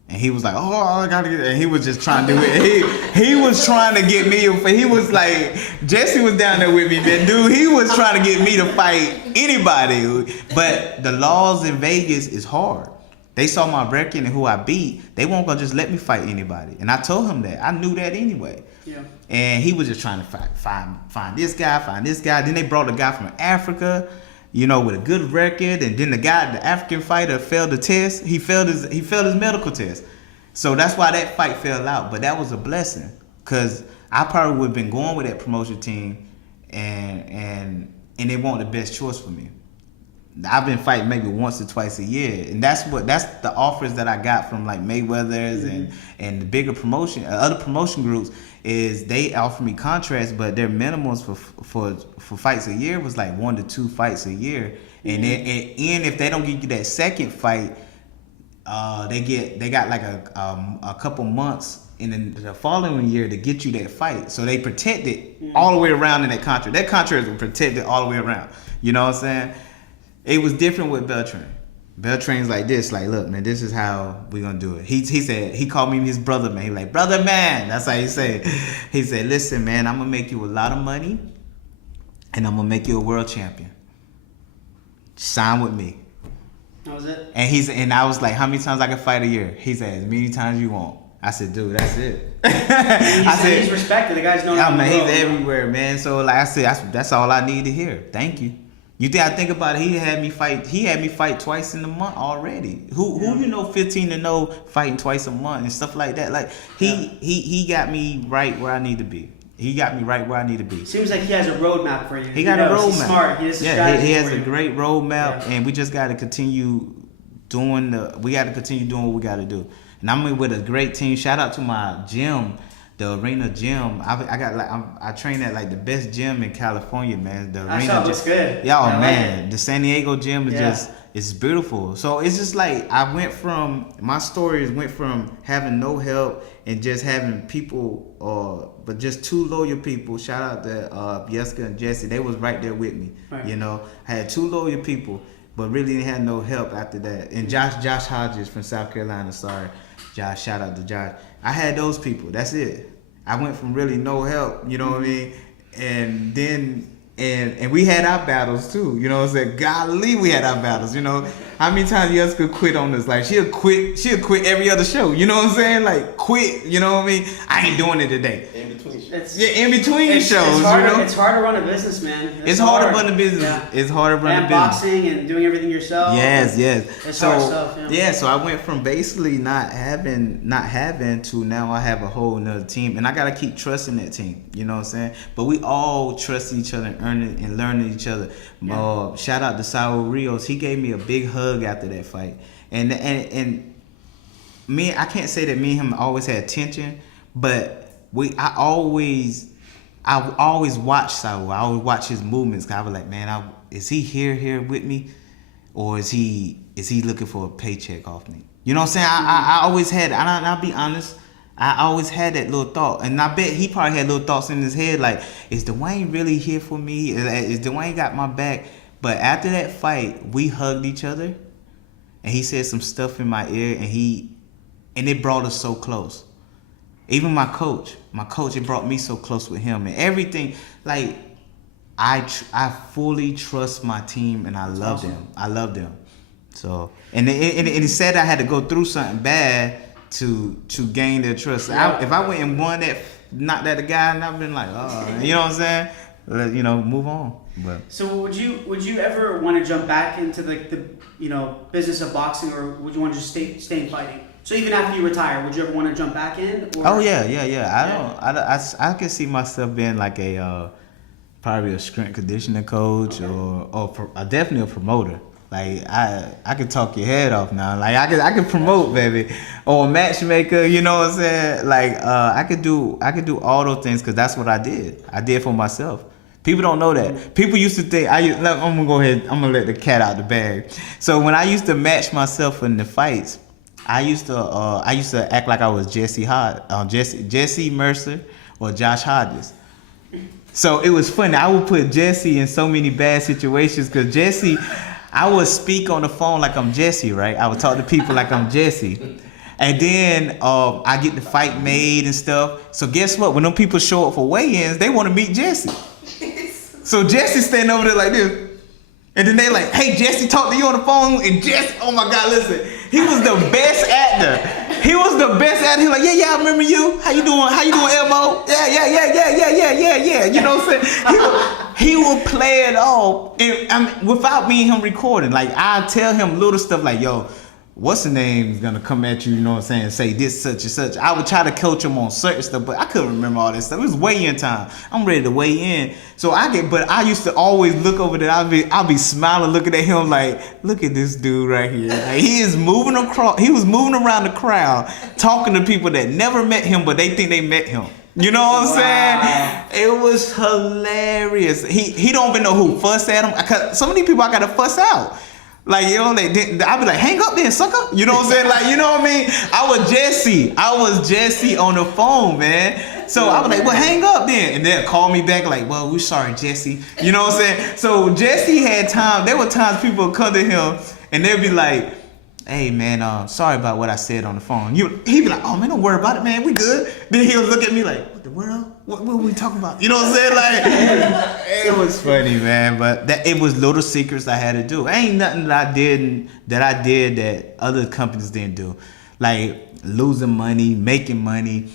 And he was like, "Oh, I gotta get it." And he was just trying to do it. He was trying to get me. He was like, Jesse was down there with me, man. Dude, he was trying to get me to fight anybody. But the laws in Vegas is hard. They saw my record and who I beat. They won't gonna just let me fight anybody. And I told him that. I knew that anyway. Yeah. And he was just trying to find this guy. Then they brought a guy from Africa, with a good record, and then the African fighter failed the test. He failed his medical test. So that's why that fight fell out. But that was a blessing, because I probably would have been going with that promotion team, and they weren't the best choice for me. I've been fighting maybe once or twice a year, and that's the offers that I got from Mayweather's and the bigger other promotion groups. Is they offer me contracts, but their minimums for fights a year was 1 to 2 fights a year, and if they don't give you that second fight, they got like a couple months in the following year to get you that fight. So they protected all the way around in that contract. That contract was protected all the way around. You know what I'm saying? It was different with Beltran. Beltran's like this, like, look, man, this is how we gonna do it. He said, he called me his brother man. He like, brother man. That's how he said. He said, listen, man, I'm gonna make you a lot of money, and I'm gonna make you a world champion. Sign with me. That was it. And I was like, how many times I can fight a year? He said, as many times you want. I said, dude, that's it. I said, he's respected. The guy's known. Yeah, man, he's everywhere, man. So like I said, that's all I need to hear. Thank you. You think I think about it? He had me fight twice in a month already. Who you know 15-0 fighting twice a month and stuff like that. Like he got me right where I need to be. He got me right where I need to be. Seems like he has a roadmap for you. He got a roadmap. He's smart. He has a strategy. He has a great roadmap, and we just got to continue doing what we got to do. And I'm with a great team. Shout out to my gym, the Arena Gym. I train at like the best gym in California, man. The Arena Gym looks good. Yo, man, the San Diego gym is it's beautiful. So it's just like my stories went from having no help and just having people, but just two loyal people. Shout out to Jessica and Jesse. They was right there with me. Right. You know, I had two loyal people, but really didn't have no help after that. And Josh Hodges from South Carolina. Sorry, Josh. Shout out to Josh. I had those people. That's it. I went from really no help. You know what I mean? And then. And we had our battles too, you know what I'm saying? Golly, we had our battles, you know. How many times Jessica quit on us? Like she'll quit every other show, you know what I'm saying? Like quit, you know what I mean? I ain't doing it today. In between shows. In between shows, you know. It's hard to run a business, man. It's hard to run a business. Yeah. It's hard to run a business. And boxing and doing everything yourself. Yes. It's hard stuff. Yeah, so I went from basically not having to now I have a whole nother team, and I gotta keep trusting that team. You know what I'm saying? But we all trust each other and earning and learning each other. Yeah. Shout out to Saul Rios. He gave me a big hug after that fight, and me. I can't say that me and him always had tension, but I always watch Saul. I always watch his movements. Cause I was like, man, is he here with me, or is he looking for a paycheck off me? You know what I'm saying? I always had, and I'll be honest, I always had that little thought, and I bet he probably had little thoughts in his head like, is Dewayne really here for me? Is Dewayne got my back? But after that fight, we hugged each other, and he said some stuff in my ear, and it brought us so close. Even my coach, it brought me so close with him, and everything. Like I fully trust my team, and I love them. I love them. So and it said I had to go through something bad to gain their trust. If I went and won that, knocked at the guy, and I've been like, oh, you know what I'm saying? Move on. But so would you ever want to jump back into the business of boxing, or would you want to just stay in fighting? So even after you retire, would you ever want to jump back in? Or? Oh yeah. I can see myself being like probably a strength conditioning coach, or definitely a promoter. Like I could talk your head off now. Like I could promote, baby, or a matchmaker. You know what I'm saying? Like I could do all those things because that's what I did. I did for myself. People don't know that. People used to think I'm gonna go ahead. I'm gonna let the cat out the bag. So when I used to match myself in the fights, I used to act like I was Jesse Mercer or Josh Hodges. So it was funny. I would put Jesse in so many bad situations because Jesse. I would speak on the phone like I'm Jesse, right? I would talk to people like I'm Jesse. And then I get the fight made and stuff. So guess what? When them people show up for weigh-ins, they want to meet Jesse. So Jesse's standing over there like this. And then they like, hey, Jesse talked to you on the phone. And Jesse, oh my God, listen. He was the best actor. He was the best actor. He was like, yeah, I remember you. How you doing, Elmo? Yeah. You know what I'm saying? He would play it off without me and him recording. Like, I tell him little stuff like, yo, what's the name is gonna come at you, you know what I'm saying, say this, such and such. I would try to coach him on certain stuff, but I couldn't remember all this stuff. It was weigh-in time. I'm ready to weigh in. But I used to always look over there. I'll be smiling, looking at him like, look at this dude right here. Like, he was moving around the crowd, talking to people that never met him, but they think they met him. You know what I'm saying? It was hilarious. He don't even know who fussed at him. Some of these people I gotta fuss out. Like, you know, I'd be like, hang up then, sucker. You know what I'm saying? Like, you know what I mean? I was Jesse on the phone, man. So I was like, well, hang up then. And they'll call me back like, well, we're sorry, Jesse. You know what I'm saying? So Jesse had time. There were times people would come to him and they'd be like, hey, man, sorry about what I said on the phone. He'd be like, oh, man, don't worry about it, man. We good. Then he'll look at me like, what the world? What were we talking about? You know what I'm saying? Like, it was funny, man. But it was little secrets I had to do. Ain't nothing that I did that other companies didn't do. Like losing money, making money.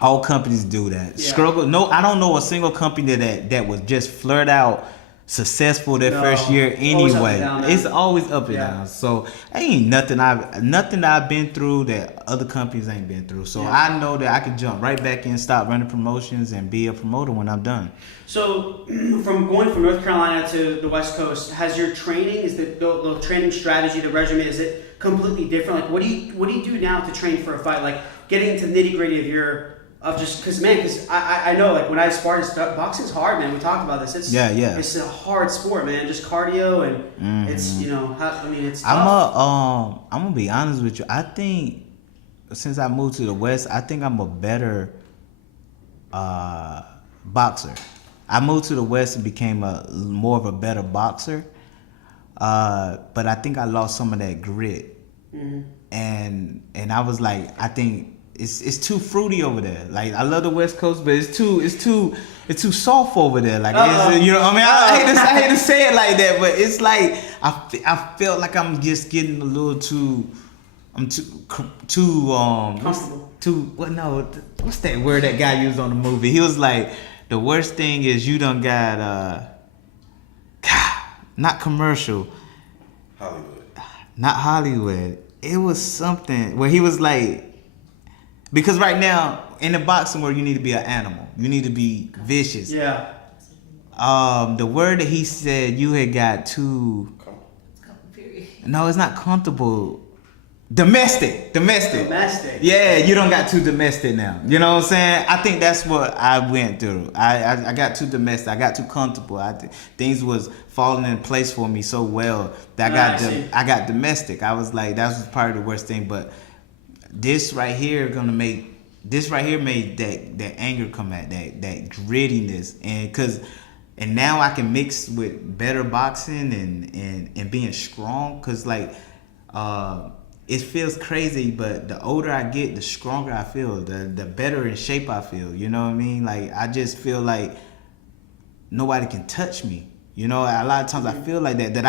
All companies do that. Yeah. Struggle. No, I don't know a single company that was just flirt out successful that first year anyway. It's always up and down. So ain't nothing I've been through that other companies ain't been through. So I know that I can jump right back in, stop running promotions, and be a promoter when I'm done. So from going from North Carolina to the West Coast, has your training, is the training strategy, the regimen, is it completely different? Like what do you do now to train for a fight? Like getting into nitty gritty of just because I know, like when I sparred, boxing's hard, man. We talked about this. It's It's a hard sport, man. Just cardio and it's it's tough. I'm gonna be honest with you. I think since I moved to the West, I think I'm a better boxer. I moved to the West and became more of a better boxer. But I think I lost some of that grit, and I was like, I think. It's too fruity over there. Like I love the West Coast, but it's too soft over there. Like you know, what I mean, I hate to say it like that, but it's like I felt like I'm just getting a little too. I'm too what's that word that guy used on the movie? He was like, the worst thing is you done got not commercial, not Hollywood. It was something where he was like. Because right now, in the boxing world, you need to be an animal. You need to be vicious. Yeah. The word that he said, you had got too... No, it's not comfortable. Domestic. Yeah, you don't got too domestic now. You know what I'm saying? I think that's what I went through. I got too domestic. I got too comfortable. Things was falling in place for me so well that I got domestic. I was like, that was probably the worst thing, but... This right here made that anger come out, that grittiness, and now I can mix with better boxing and being strong, cause like it feels crazy, but the older I get, the stronger I feel, the better in shape I feel. You know what I mean? Like I just feel like nobody can touch me. You know, a lot of times I feel like that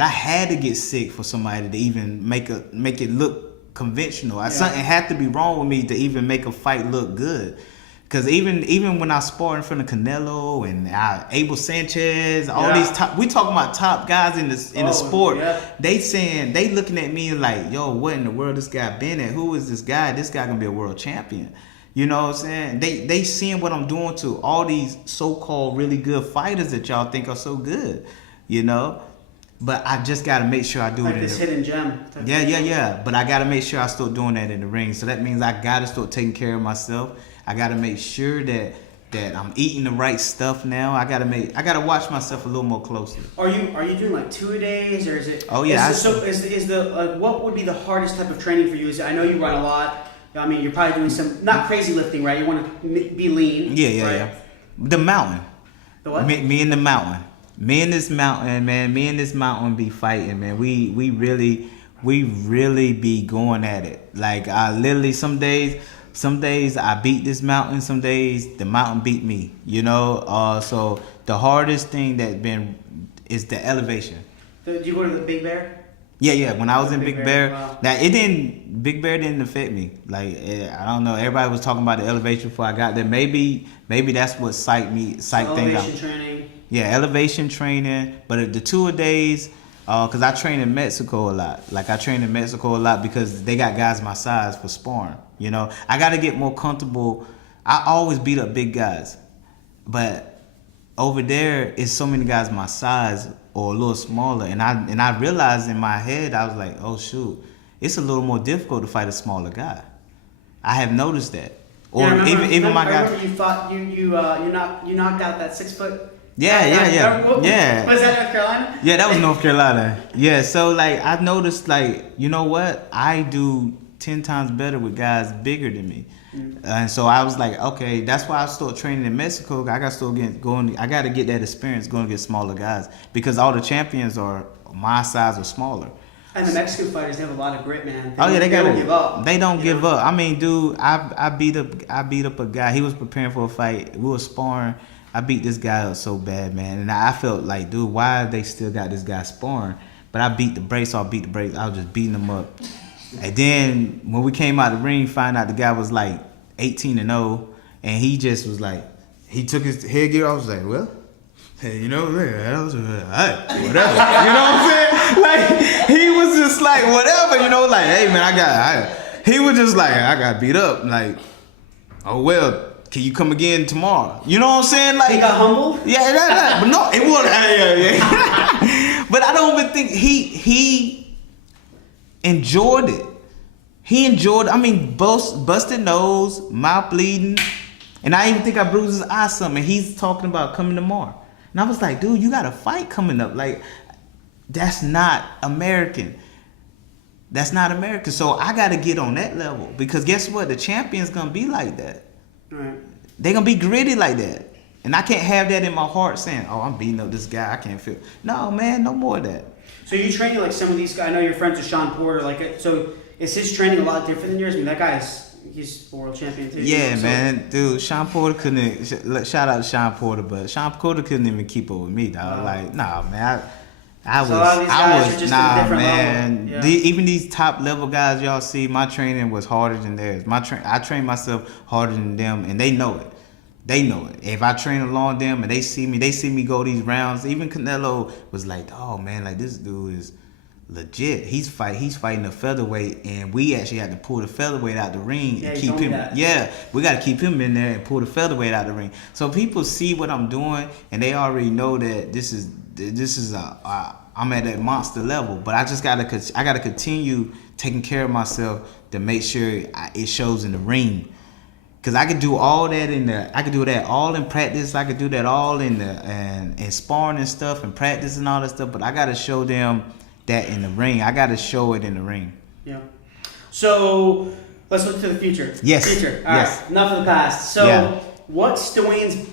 I had to get sick for somebody to even make it look conventional. Something had to be wrong with me to even make a fight look good. Because even when I sparred in front of Canelo and Abel Sanchez, all these top, we talking about top guys in the sport. Yeah. They looking at me like, yo, what in the world this guy been at? Who is this guy? This guy gonna be a world champion. You know what I'm saying? They seeing what I'm doing to all these so-called really good fighters that y'all think are so good. You know? But I just got to make sure I do like it. Like this hidden gem. Yeah. But I got to make sure I start doing that in the ring. So that means I got to start taking care of myself. I got to make sure that I'm eating the right stuff now. I got to watch myself a little more closely. Are you doing like 2-a-days or is it? Oh yeah. What would be the hardest type of training for you? I know you run a lot. I mean, you're probably doing some not crazy lifting, right? You want to be lean. Yeah. The mountain. The what? Me and the mountain. Me and this mountain, man. Me and this mountain be fighting, man. We really be going at it. Like I literally some days I beat this mountain. Some days the mountain beat me. You know. So the hardest thing is the elevation. Did you go to the Big Bear? Yeah. When I was in Big Bear, wow. Now Big Bear didn't affect me. Like I don't know. Everybody was talking about the elevation before I got there. Maybe that's what psyched things out. Elevation training. Yeah, elevation training, but the 2-a-days, because I train in Mexico a lot. Like I train in Mexico a lot because they got guys my size for sparring. You know, I got to get more comfortable. I always beat up big guys, but over there is so many guys my size or a little smaller, and I realized in my head I was like, oh shoot, it's a little more difficult to fight a smaller guy. I have noticed that. Or even my guy. You thought you knocked out that 6 foot Yeah. Was that North Carolina? Yeah, that was North Carolina. Yeah, so like I noticed, like, you know what? I do 10 times better with guys bigger than me. And so I was like, okay, that's why I started training in Mexico. I got to start I got to get that experience going against smaller guys because all the champions are my size or smaller. And the Mexican fighters, they have a lot of grit, man. They don't give up. They don't give up. I mean, dude, I beat up a guy. He was preparing for a fight. We were sparring. I beat this guy up so bad, man. And I felt like, dude, why they still got this guy sparring? But I beat the brakes. I was just beating him up. And then when we came out the ring, find out the guy was like 18-0, and he just was like, he took his headgear. I was like, well, hey, you know, that was whatever. You know what I'm saying? Like he was just like whatever, you know, like, hey man, he was just like, I got beat up. Like, oh well. Can you come again tomorrow? You know what I'm saying? Like, he got humbled? Yeah, but no, it wasn't. Yeah. But I don't even think he enjoyed it. He enjoyed it. I mean, busted nose, mouth bleeding, and I even think I bruised his eye some, and he's talking about coming tomorrow. And I was like, dude, you got a fight coming up. Like, that's not American. That's not American. So I got to get on that level because guess what? The champion's going to be like that. Right. They're going to be gritty like that. And I can't have that in my heart saying, oh, I'm beating up this guy. I can't feel. No, man, no more of that. So you training like some of these guys. I know you're friends with Sean Porter. Like, so is his training a lot different than yours? I mean, that guy he's world champion too. Yeah, man. Dude, Sean Porter couldn't. Shout out to Sean Porter, but Sean Porter couldn't even keep up with me, dog. Like, nah, man. I was nah, man. Yeah. Even these top level guys y'all see, my training was harder than theirs. I train myself harder than them, and they know it. They know it. If I train along them and they see me go these rounds. Even Canelo was like, oh man, like this dude is legit. He's fighting a featherweight, and we actually had to pull the featherweight out the ring and keep him. Yeah, we got to keep him in there and pull the featherweight out the ring. So people see what I'm doing, and they already know that this is I'm at that monster level. But I gotta continue taking care of myself to make sure it shows in the ring. Cause I could do all that I could do that all in practice. I could do that all in sparring and stuff and practice and all that stuff. But I gotta show them that in the ring. I gotta show it in the ring. Yeah. So let's look to the future. Yes. Future. All right. Enough of the past. So what's Dewayne's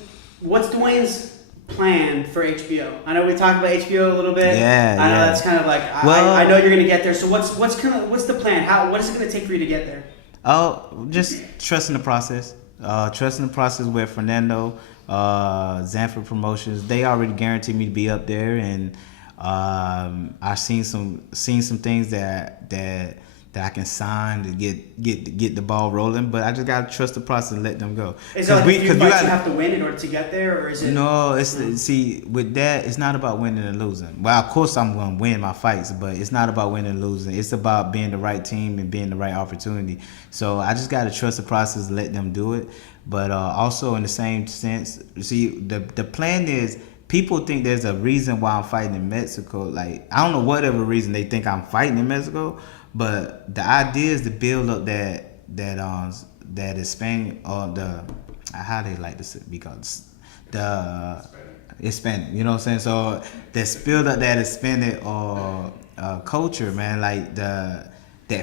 plan for HBO? I know we talked about HBO a little bit. Yeah. I know that's kind of like I know you're gonna get there. So what's the plan? What is it gonna take for you to get there? Oh, just trusting the process. Trusting the process with Fernando, Zanfer Promotions. They already guaranteed me to be up there, and I've seen some things that I can sign to get the ball rolling. But I just gotta trust the process and let them go. Is it like you have to win in order to get there, or is it? No, see with that, it's not about winning and losing. Well, of course I'm gonna win my fights, but it's not about winning and losing. It's about being the right team and being the right opportunity. So I just gotta trust the process and let them do it. But also in the same sense, see the plan is. People think there's a reason why I'm fighting in Mexico. Like, I don't know whatever reason they think I'm fighting in Mexico, but the idea is to build up that Hispanic or the how they like to be called the Hispanic. You know what I'm saying? So let's build up that Hispanic or culture, man. Like that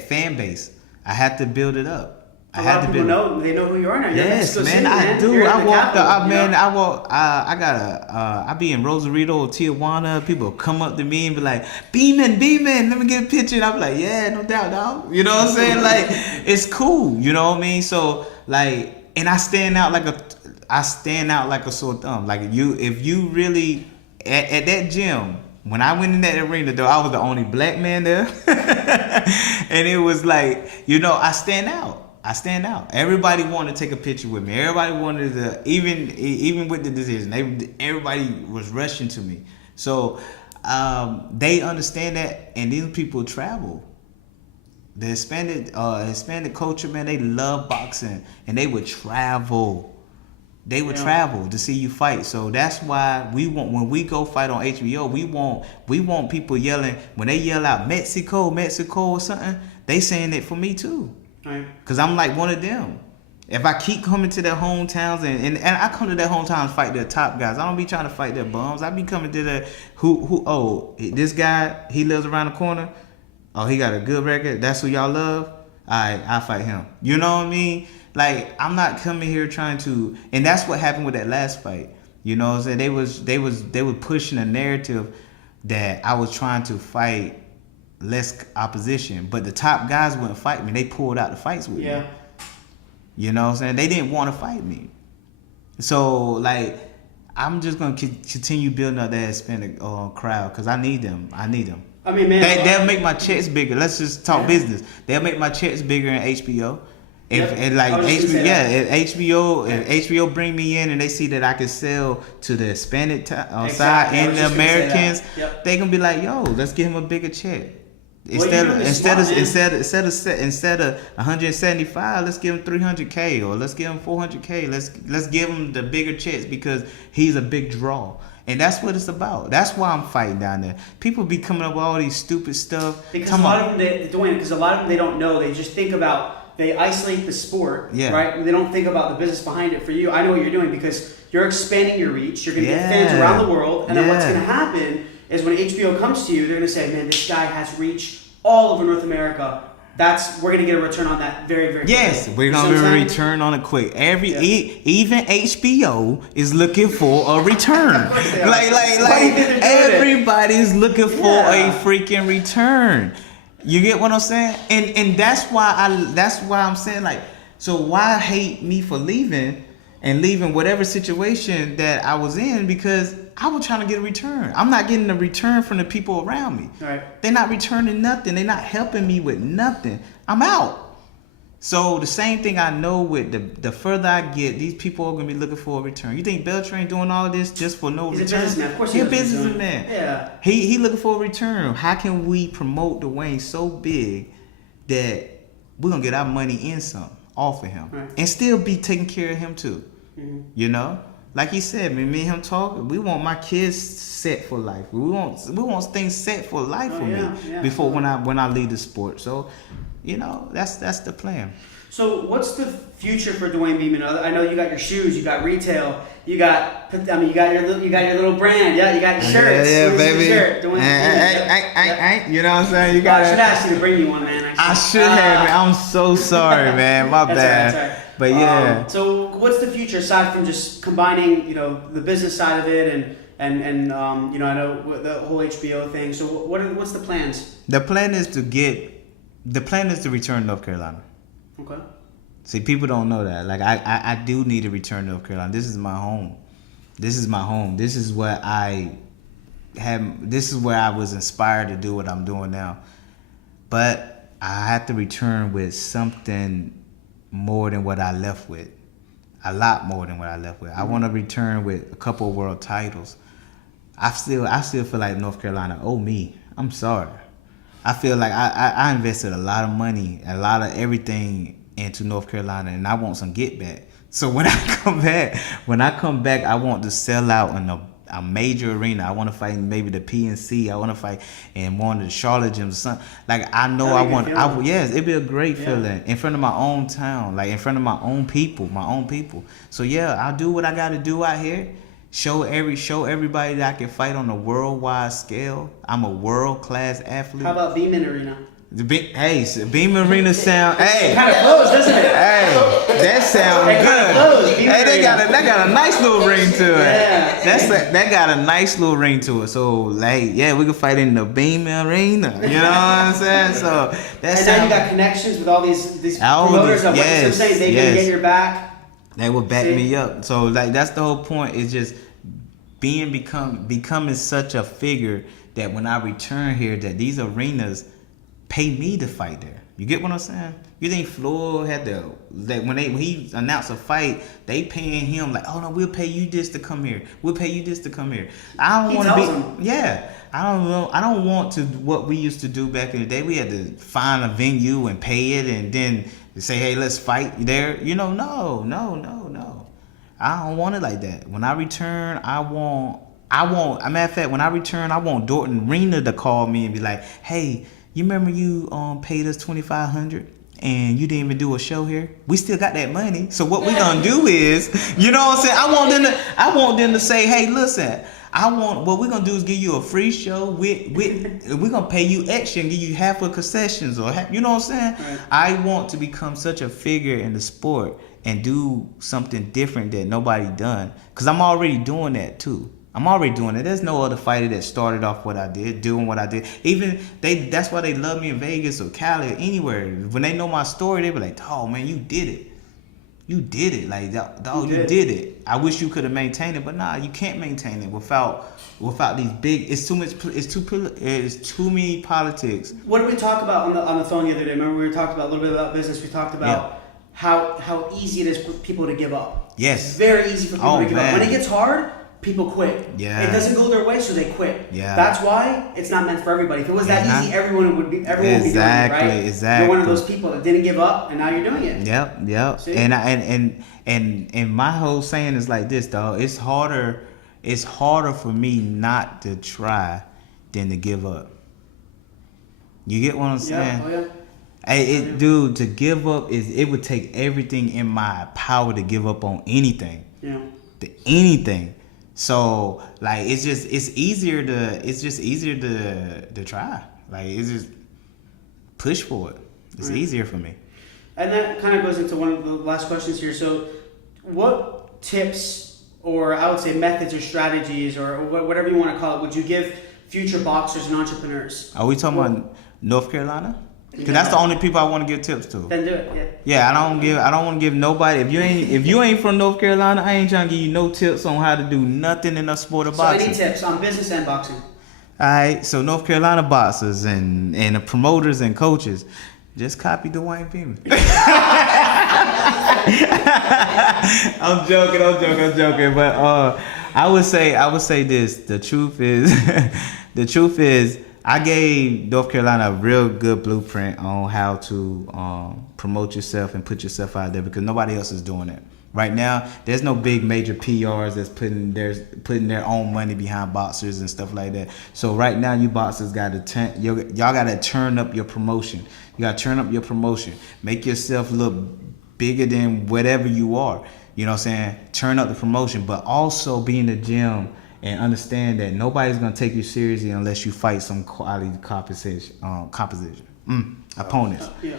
fan base. I have to build it up. A lot of people they know who you are now. Yes, man, I do. I be in Rosarito, Tijuana. People come up to me and be like, Beamon, let me get a picture. And I'm like, yeah, no doubt, dog. You know what I'm saying? Like, it's cool. You know what I mean? So, like, and I stand out like a sore thumb. Like, if you really at that gym. When I went in that arena, though, I was the only black man there, and it was like, I stand out. Everybody wanted to take a picture with me. Everybody wanted to, even with the decision, everybody was rushing to me. So they understand that, and these people travel. The Hispanic culture, man, they love boxing, and they would travel. They would travel to see you fight. So that's why when we go fight on HBO, we want people yelling. When they yell out Mexico or something, they saying it for me too. Right. Cause I'm like one of them. If I keep coming to their hometowns and I come to their hometowns fight their top guys, I don't be trying to fight their bums. I be coming to the this guy, he lives around the corner. Oh, he got a good record. That's who y'all love. Alright, I fight him. You know what I mean? Like, I'm not coming here trying to, and that's what happened with that last fight. You know what I'm saying? They were pushing a narrative that I was trying to fight less opposition, but the top guys wouldn't fight me. They pulled out the fights with me. You know what I'm saying? They didn't want to fight me. So, like, I'm just going to continue building up that Hispanic crowd because I need them. I mean, man. They'll make my checks bigger. Let's just talk business. They'll make my checks bigger in HBO. If HBO bring me in and they see that I can sell to the Hispanic side and the Americans, they gonna be like, yo, let's give him a bigger check. Instead of 175, let's give him 300K or let's give him 400K. Let's give him the bigger checks because he's a big draw. And that's what it's about. That's why I'm fighting down there. People be coming up with all these stupid stuff. Because a lot of them they don't know. They just think about, they isolate the sport, right? They don't think about the business behind it. For you, I know what you're doing because you're expanding your reach. You're going to get fans around the world. And then what's going to happen is when HBO comes to you, they're going to say, man, this guy has reach all over North America. We're going to get a return on that very, very quickly. Yes, we're going to get a return on it quick. Even HBO is looking for a return. like everybody's looking for a freaking return. You get what I'm saying? And that's why I'm saying, like, so why hate me for leaving whatever situation that I was in, because I was trying to get a return. I'm not getting a return from the people around me. Right. They're not returning nothing. They're not helping me with nothing. I'm out. So the same thing I know with the further I get, these people are going to be looking for a return. You think Beltran doing all of this just for no return? He's a businessman. Of course he's a businessman. Yeah. He looking for a return. How can we promote Dewayne so big that we're going to get our money in some off of him and still be taking care of him too? Mm-hmm. You know? Like he said, me and him talking, we want my kids set for life. We want things set for life for me before when I leave the sport. So, you know, that's the plan. So what's the future for Dewayne Beamon? I know you got your shoes, you got retail, you got your little brand, you got your shirts. Yeah, baby. Shirt? Dewayne Beamon. You know what I'm saying? You got. I should ask you to bring you one, man. I should have. I'm so sorry, man. My bad. That's right. But yeah. So what's the future aside from just combining, the business side of it and I know the whole HBO thing. So what's the plans? The plan is to return to North Carolina. Okay. See, people don't know that. Like I do need to return to North Carolina. This is my home. This is where I was inspired to do what I'm doing now. But I have to return with something more than what I left with. A lot more than what I left with. I want to return with a couple of world titles. I still feel like North Carolina owe me. I'm sorry. I feel like I invested a lot of money, a lot of everything into North Carolina, and I want some get back. So when I come back, I want to sell out in a major arena. I want to fight in maybe the PNC. I want to fight in one of the Charlotte gyms or something. Like, I know yes, it'd be a great feeling in front of my own town, like in front of my own people. So yeah, I'll do what I got to do out here. Show everybody that I can fight on a worldwide scale. I'm a world-class athlete. How about Beamon Arena? Beamon Arena sound. Hey, it kind of close, doesn't it? Hey, that sounds good. Hey, they got a nice little ring to it. Yeah. That got a nice little ring to it. So, like, yeah, we can fight in the Beamon Arena. You know what I'm saying? So now you got connections with all these promoters. What I'm saying, they can get your back. They will back me up. So, like, that's the whole point. Is just becoming such a figure that when I return here, that these arenas pay me to fight there. You get what I'm saying? You think Floyd had when he announced a fight, they paying him like, oh no, we'll pay you this to come here. We'll pay you this to come here. I don't want to be. Yeah, I don't know. I don't want to what we used to do back in the day. We had to find a venue and pay it, and then say, hey, let's fight there. No. I don't want it like that. When I return, I want. As a matter of fact, when I return, I want Dorton Arena to call me and be like, hey, you remember you paid us $2,500? and you didn't even do a show here. We still got that money. So what we gonna do is, you know what I'm saying? I want them to say, hey, listen, what we're gonna do is give you a free show with we're gonna pay you extra and give you half of concessions or half, you know what I'm saying? Right. I want to become such a figure in the sport and do something different that nobody done. Cause I'm already doing that too. I'm already doing it. There's no other fighter that started off what I did, doing what I did. Even that's why they love me in Vegas or Cali or anywhere. When they know my story, they be like, "Oh man, you did it. You did it. Like, dog, you did it. I wish you could have maintained it, but nah, you can't maintain it without these big. It's too much. It's too many politics." What did we talk about on the phone the other day? Remember we were talking about a little bit about business. We talked about how easy it is for people to give up. Yes. It's very easy for people to give up. When it gets hard, people quit. Yeah. It doesn't go their way, so they quit. Yeah. That's why it's not meant for everybody. If it was that easy, everyone would be doing it, right? Exactly. You're one of those people that didn't give up, and now you're doing it. Yep. See? And my whole saying is like this, dog. It's harder for me not to try than to give up. You get what I'm saying? Yeah. Oh, yeah. Dude, to give up it would take everything in my power to give up on anything. Yeah. Anything. So like it's easier to try. Like it's just push for it. It's easier for me. And that kind of goes into one of the last questions here. So what tips, or I would say methods or strategies or whatever you want to call it, would you give future boxers and entrepreneurs? Are we talking about North Carolina? Because that's the only people I want to give tips to. Then do it, yeah. Yeah, I don't want to give nobody. If you ain't from North Carolina, I ain't trying to give you no tips on how to do nothing in the sport of boxing. So any tips on business and boxing? All right, so North Carolina boxers and the promoters and coaches, just copy Dewayne Beamon. I'm joking. But I would say this. The truth is. I gave North Carolina a real good blueprint on how to promote yourself and put yourself out there because nobody else is doing it. Right now, there's no big major PRs that's putting their own money behind boxers and stuff like that. So right now, you boxers y'all gotta turn up your promotion. You gotta turn up your promotion. Make yourself look bigger than whatever you are. You know what I'm saying? Turn up the promotion, but also be in the gym. And understand that nobody's gonna take you seriously unless you fight some quality opponents. Yeah.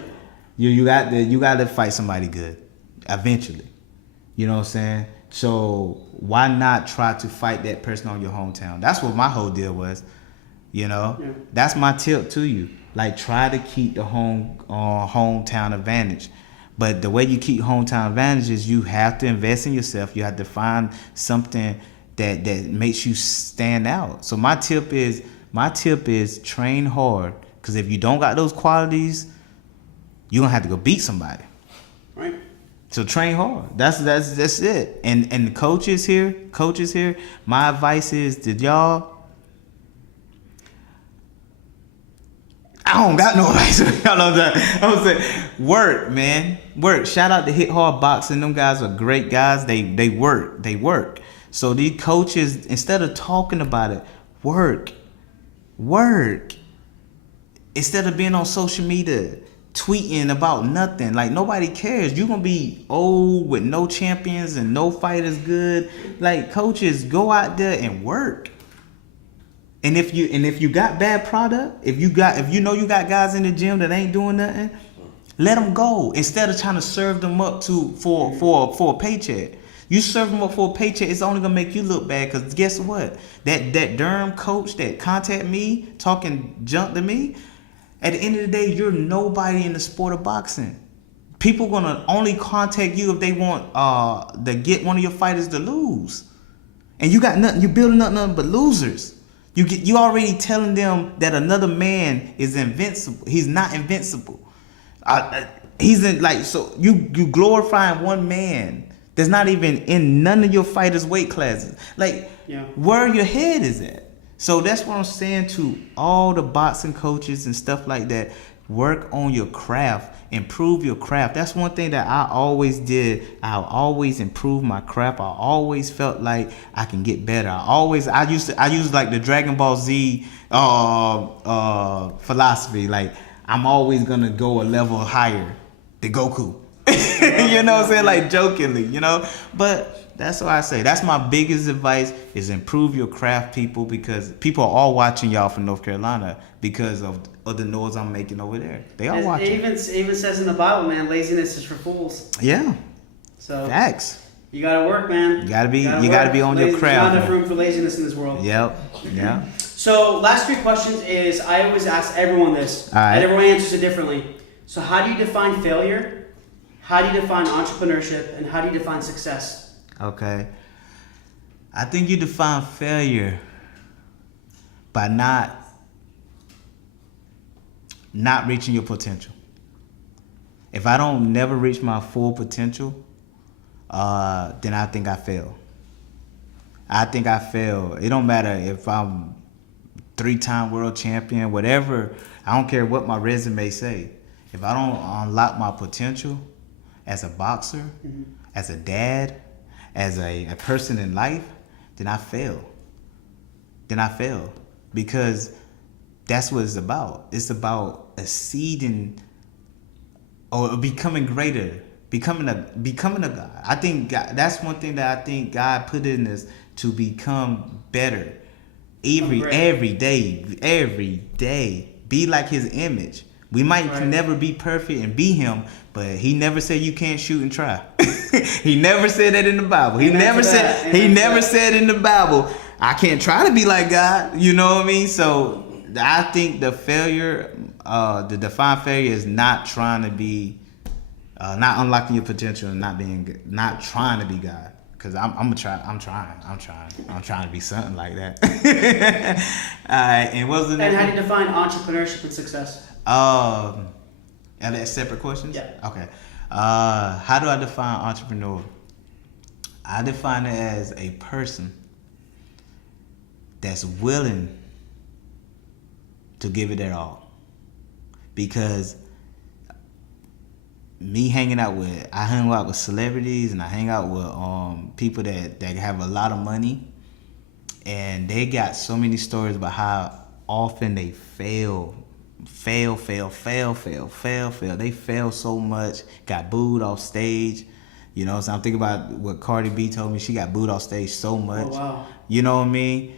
You got to fight somebody good, eventually. You know what I'm saying? So why not try to fight that person on your hometown? That's what my whole deal was. You know, That's my tip to you. Like try to keep the hometown advantage. But the way you keep hometown advantage is you have to invest in yourself. You have to find something that makes you stand out. So my tip is train hard, because if you don't got those qualities, you're gonna have to go beat somebody. Right. So train hard. That's it. And the coaches here, my advice is that y'all, I don't got no advice. Y'all know that. I was saying, work, man. Work. Shout out to Hit Hard Boxing. Them guys are great guys. They work. So these coaches, instead of talking about it, work. Instead of being on social media, tweeting about nothing. Like nobody cares. You're gonna be old with no champions and no fighters good. Like coaches, go out there and work. And if you got bad product, if you know you got guys in the gym that ain't doing nothing, let them go. Instead of trying to serve them up for a paycheck. You serve them up for a paycheck, it's only gonna make you look bad. Cause guess what? That Durham coach that contact me talking junk to me, at the end of the day, you're nobody in the sport of boxing. People gonna only contact you if they want to get one of your fighters to lose, and you got nothing. You building up nothing but losers. You already telling them that another man is invincible. He's not invincible. He's in so you glorifying one man. That's not even in none of your fighters' weight classes. Where your head is at. So that's what I'm saying to all the boxing coaches and stuff like that. Work on your craft. Improve your craft. That's one thing that I always did. I always improved my craft. I always felt like I can get better. I used like the Dragon Ball Z philosophy. Like I'm always gonna go a level higher. the Goku. You know what I'm saying? Like jokingly, you know? But that's what I say. That's my biggest advice is improve your craft, people, because people are all watching y'all from North Carolina because of the noise I'm making over there. They are watching. It even says in the Bible, man, laziness is for fools. Yeah. So facts. You gotta work, man. You gotta be on your craft. There's not enough room for laziness in this world. Yep. Yeah. So last 3 questions is I always ask everyone this. All right. And everyone answers it differently. So how do you define failure? How do you define entrepreneurship? And how do you define success? Okay. I think you define failure by not reaching your potential. If I don't never reach my full potential, then I think I fail. It don't matter if I'm 3-time world champion, whatever. I don't care what my resume say. If I don't unlock my potential as a boxer, as a dad, as a person in life, then I fail. Because that's what it's about. It's about exceeding or becoming greater, becoming a God. I think God, that's one thing that I think God put in us to become better every day. Be like His image. We might never be perfect and be Him, but He never said you can't shoot and try. He never said that in the Bible. He never said in the Bible, I can't try to be like God. You know what I mean? So I think the defined failure is not trying to be, not unlocking your potential and not trying to be God. Cause I'm trying to be something like that. And what was the next? And how do you define entrepreneurship and success? Are they separate questions? Yeah. Okay. How do I define entrepreneur? I define it as a person that's willing to give it their all. Because I hang out with celebrities and I hang out with people that have a lot of money, and they got so many stories about how often they fail. They fail so much, got booed off stage. You know, so I'm thinking about what Cardi B told me. She got booed off stage so much. Oh, wow. You know what I mean?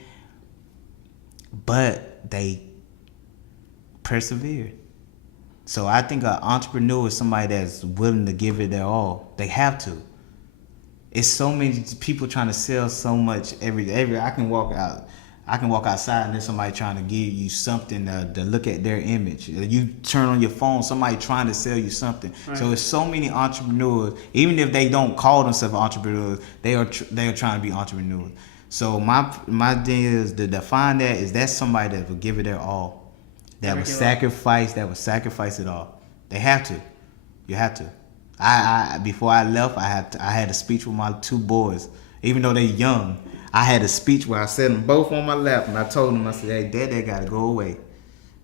But they persevered. So I think an entrepreneur is somebody that's willing to give it their all. They have to. It's so many people trying to sell so much every day. I can walk outside and there's somebody trying to give you something to look at their image. You turn on your phone, somebody trying to sell you something. Right. So there's so many entrepreneurs, even if they don't call themselves entrepreneurs, they are trying to be entrepreneurs. So my thing is to define that is that's somebody that will give it their all. That would sacrifice it all. They have to. You have to. I before I left, I had a speech with my 2 boys, even though they're young. I had a speech where I set them both on my lap, and I told them, I said, "Hey, Dad got to go away."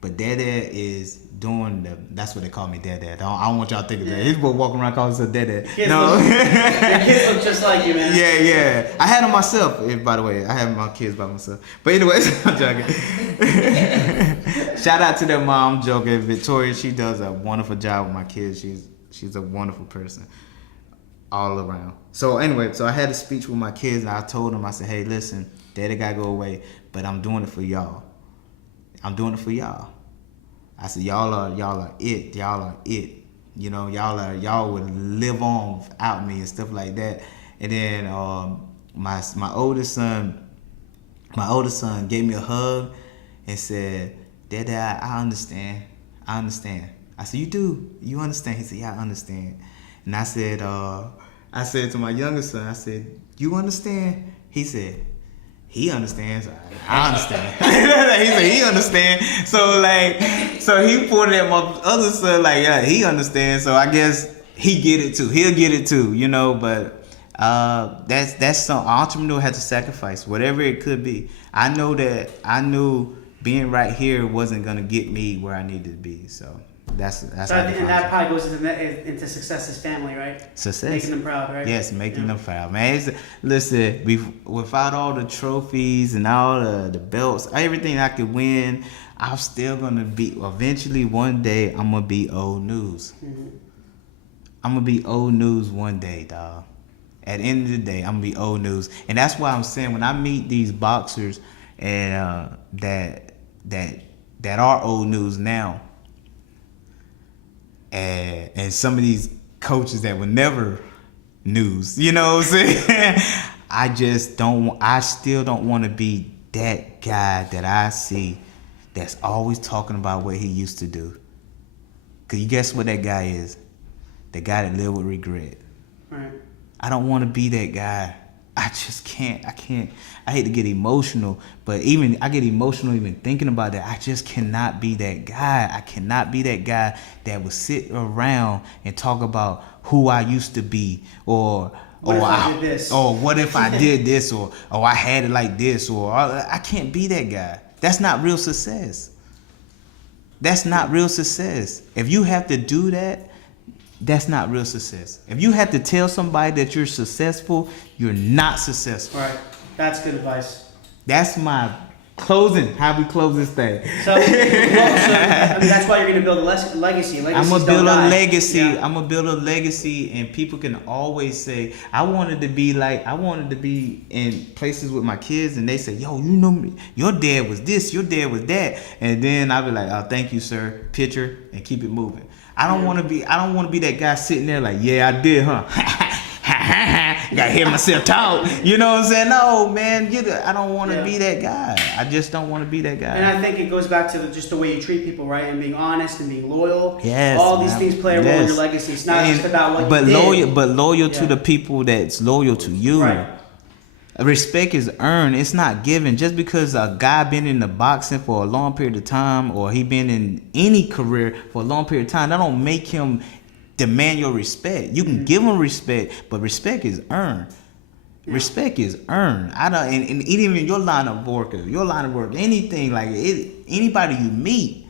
But Dad is doing that's what they call me, Dad. I don't want y'all to think of that. He's walking around calling himself Dad. No. Your kids look just like you, man. Yeah. I had them myself, by the way. I have my kids by myself. But anyways, I'm joking. Shout out to their mom, joking. Victoria, she does a wonderful job with my kids. She's a wonderful person all around. So anyway, I had a speech with my kids, and I told them, I said, "Hey, listen, Daddy gotta go away, but I'm doing it for y'all. I said, y'all are it. You know, y'all would live on without me and stuff like that." And then my oldest son gave me a hug and said, "Daddy, I understand. I said, "You do? You understand?" He said, "Yeah, I understand." And I said to my youngest son, I said, "You understand?" He said, "He understands." I understand. He said he understands. So he pointed at my other son like, yeah, he understands. So I guess he get it too. He'll get it too, you know. But that's some entrepreneur has to sacrifice whatever it could be. I knew being right here wasn't gonna get me where I needed to be. So that's so I think that probably goes into success as family, right? Success, making them proud, right? Yes, making them proud, man. Listen, without all the trophies and all the belts, everything I could win, I'm still gonna be. Eventually, one day, I'm gonna be old news. Mm-hmm. I'm gonna be old news one day, dog. At the end of the day, I'm gonna be old news, and that's why I'm saying when I meet these boxers and that are old news now, and some of these coaches that were never news, you know what I'm saying? I still don't want to be that guy that I see that's always talking about what he used to do. Cause you guess what that guy is? The guy that live with regret. Right. I don't want to be that guy. I just can't. I hate to get emotional, but even I get emotional even thinking about that. I just cannot be that guy. I cannot be that guy that would sit around and talk about who I used to be, or what if I did this? Or what if I did this, or I had it like this, or I can't be that guy. That's not real success. That's not real success. If you have to do that, that's not real success. If you have to tell somebody that you're successful, you're not successful. Right. That's good advice. That's my closing. How we close this thing? So that's why you're going to build a legacy. I'm gonna build a legacy. Yeah. I'm gonna build a legacy, and people can always say, I wanted to be in places with my kids, and they say, yo, you know me, your dad was this, your dad was that, and then I'll be like, oh, thank you, sir. Picture and keep it moving. I don't want to be that guy sitting there like, yeah, I did, huh? Gotta hear myself talk. You know what I'm saying? No, man, I don't want to be that guy. I just don't want to be that guy. And I think it goes back to just the way you treat people, right? And being honest and being loyal. Yes. All these things play a role in your legacy. It's not just about what you did. But loyal to the people that's loyal to you. Right. Respect is earned. It's not given. Just because a guy been in the boxing for a long period of time, or he been in any career for a long period of time, that don't make him demand your respect. You can give him respect, but respect is earned. Yeah. Respect is earned. And even in your line of work, anything like anybody you meet,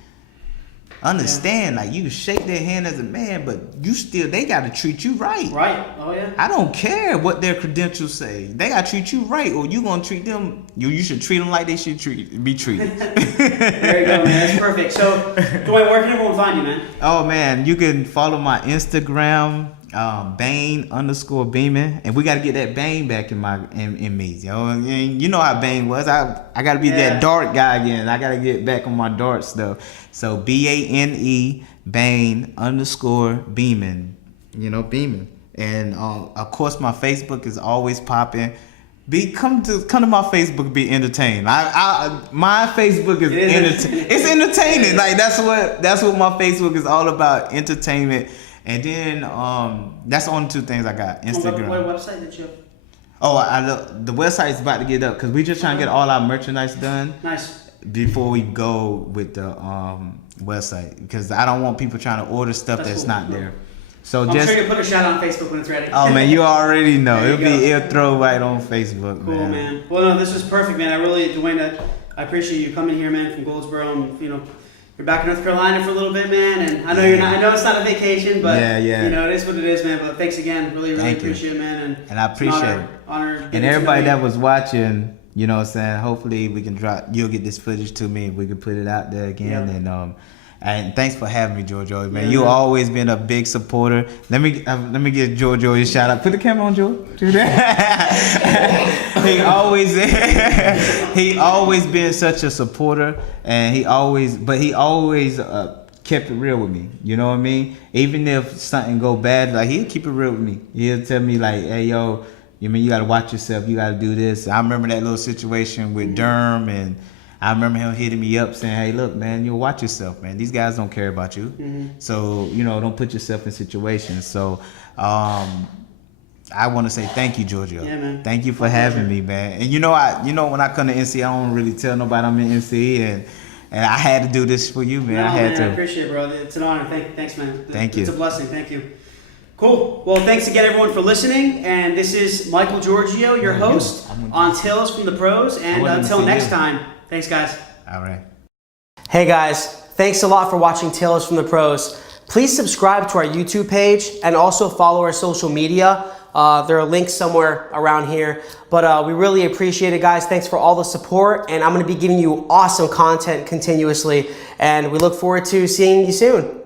understand, like, you can shake their hand as a man, but they got to treat you right. Right. Oh yeah. I don't care what their credentials say. They got to treat you right, or you gonna treat them. You should treat them like they should be treated. There you go, man. That's perfect. So, Dewayne, where can everyone find you, man? Oh man, you can follow my Instagram, Bane_Beamon, and we got to get that Bane back in me, yo. And you know how Bane was. I got to be that dart guy again. I got to get back on my dart stuff. So BANE Bane_Beamon, Beamon, and of course my Facebook is always popping. Come to my Facebook, be entertained. My Facebook is it's entertaining. Like that's what my Facebook is all about, entertainment. And then that's the only two things I got. Instagram. What website did you? Oh, the website's about to get up because we just trying to get all our merchandise done. Nice. Before we go with the website, because I don't want people trying to order stuff that's cool. Not there. So I'm sure you'll put a shout out on Facebook when it's ready. Oh man, you already know. It'll throw right on Facebook. Cool, man. Well, no, this was perfect, man. Dewayne, I appreciate you coming here, man, from Goldsboro, and you're back in North Carolina for a little bit, man. And I know you're not. I know it's not a vacation, but it is what it is, man. But thanks again. Really appreciate it, man. And I appreciate it. Honor. And everybody that was watching, you know what I'm saying? Hopefully we can you'll get this footage to me and we can put it out there again. Yep. And thanks for having me, Giorgio, man. You've always been a big supporter. Let me give Giorgio a shout out. Put the camera on, Joe. Do that. he always been such a supporter, and he always kept it real with me. You know what I mean? Even if something go bad, like, he'll keep it real with me. He'll tell me like, hey, yo, you gotta watch yourself. You gotta do this. I remember that little situation with Derm, and I remember him hitting me up saying, hey, look, man, you'll watch yourself, man. These guys don't care about you. Mm-hmm. So, don't put yourself in situations. So, I want to say thank you, Giorgio. Yeah, man. Thank you for having me, man. And when I come to NC, I don't really tell nobody I'm in NC, and I had to do this for you, man. No, I appreciate it, bro. It's an honor. Thanks, man. Thank you. It's a blessing. Thank you. Cool. Well, thanks again, everyone, for listening. And this is Michael Giorgio, your host on Tales from the Pros. And until next time, thanks, guys. All right. Hey, guys. Thanks a lot for watching Tales from the Pros. Please subscribe to our YouTube page and also follow our social media. There are links somewhere around here. But we really appreciate it, guys. Thanks for all the support. And I'm going to be giving you awesome content continuously. And we look forward to seeing you soon.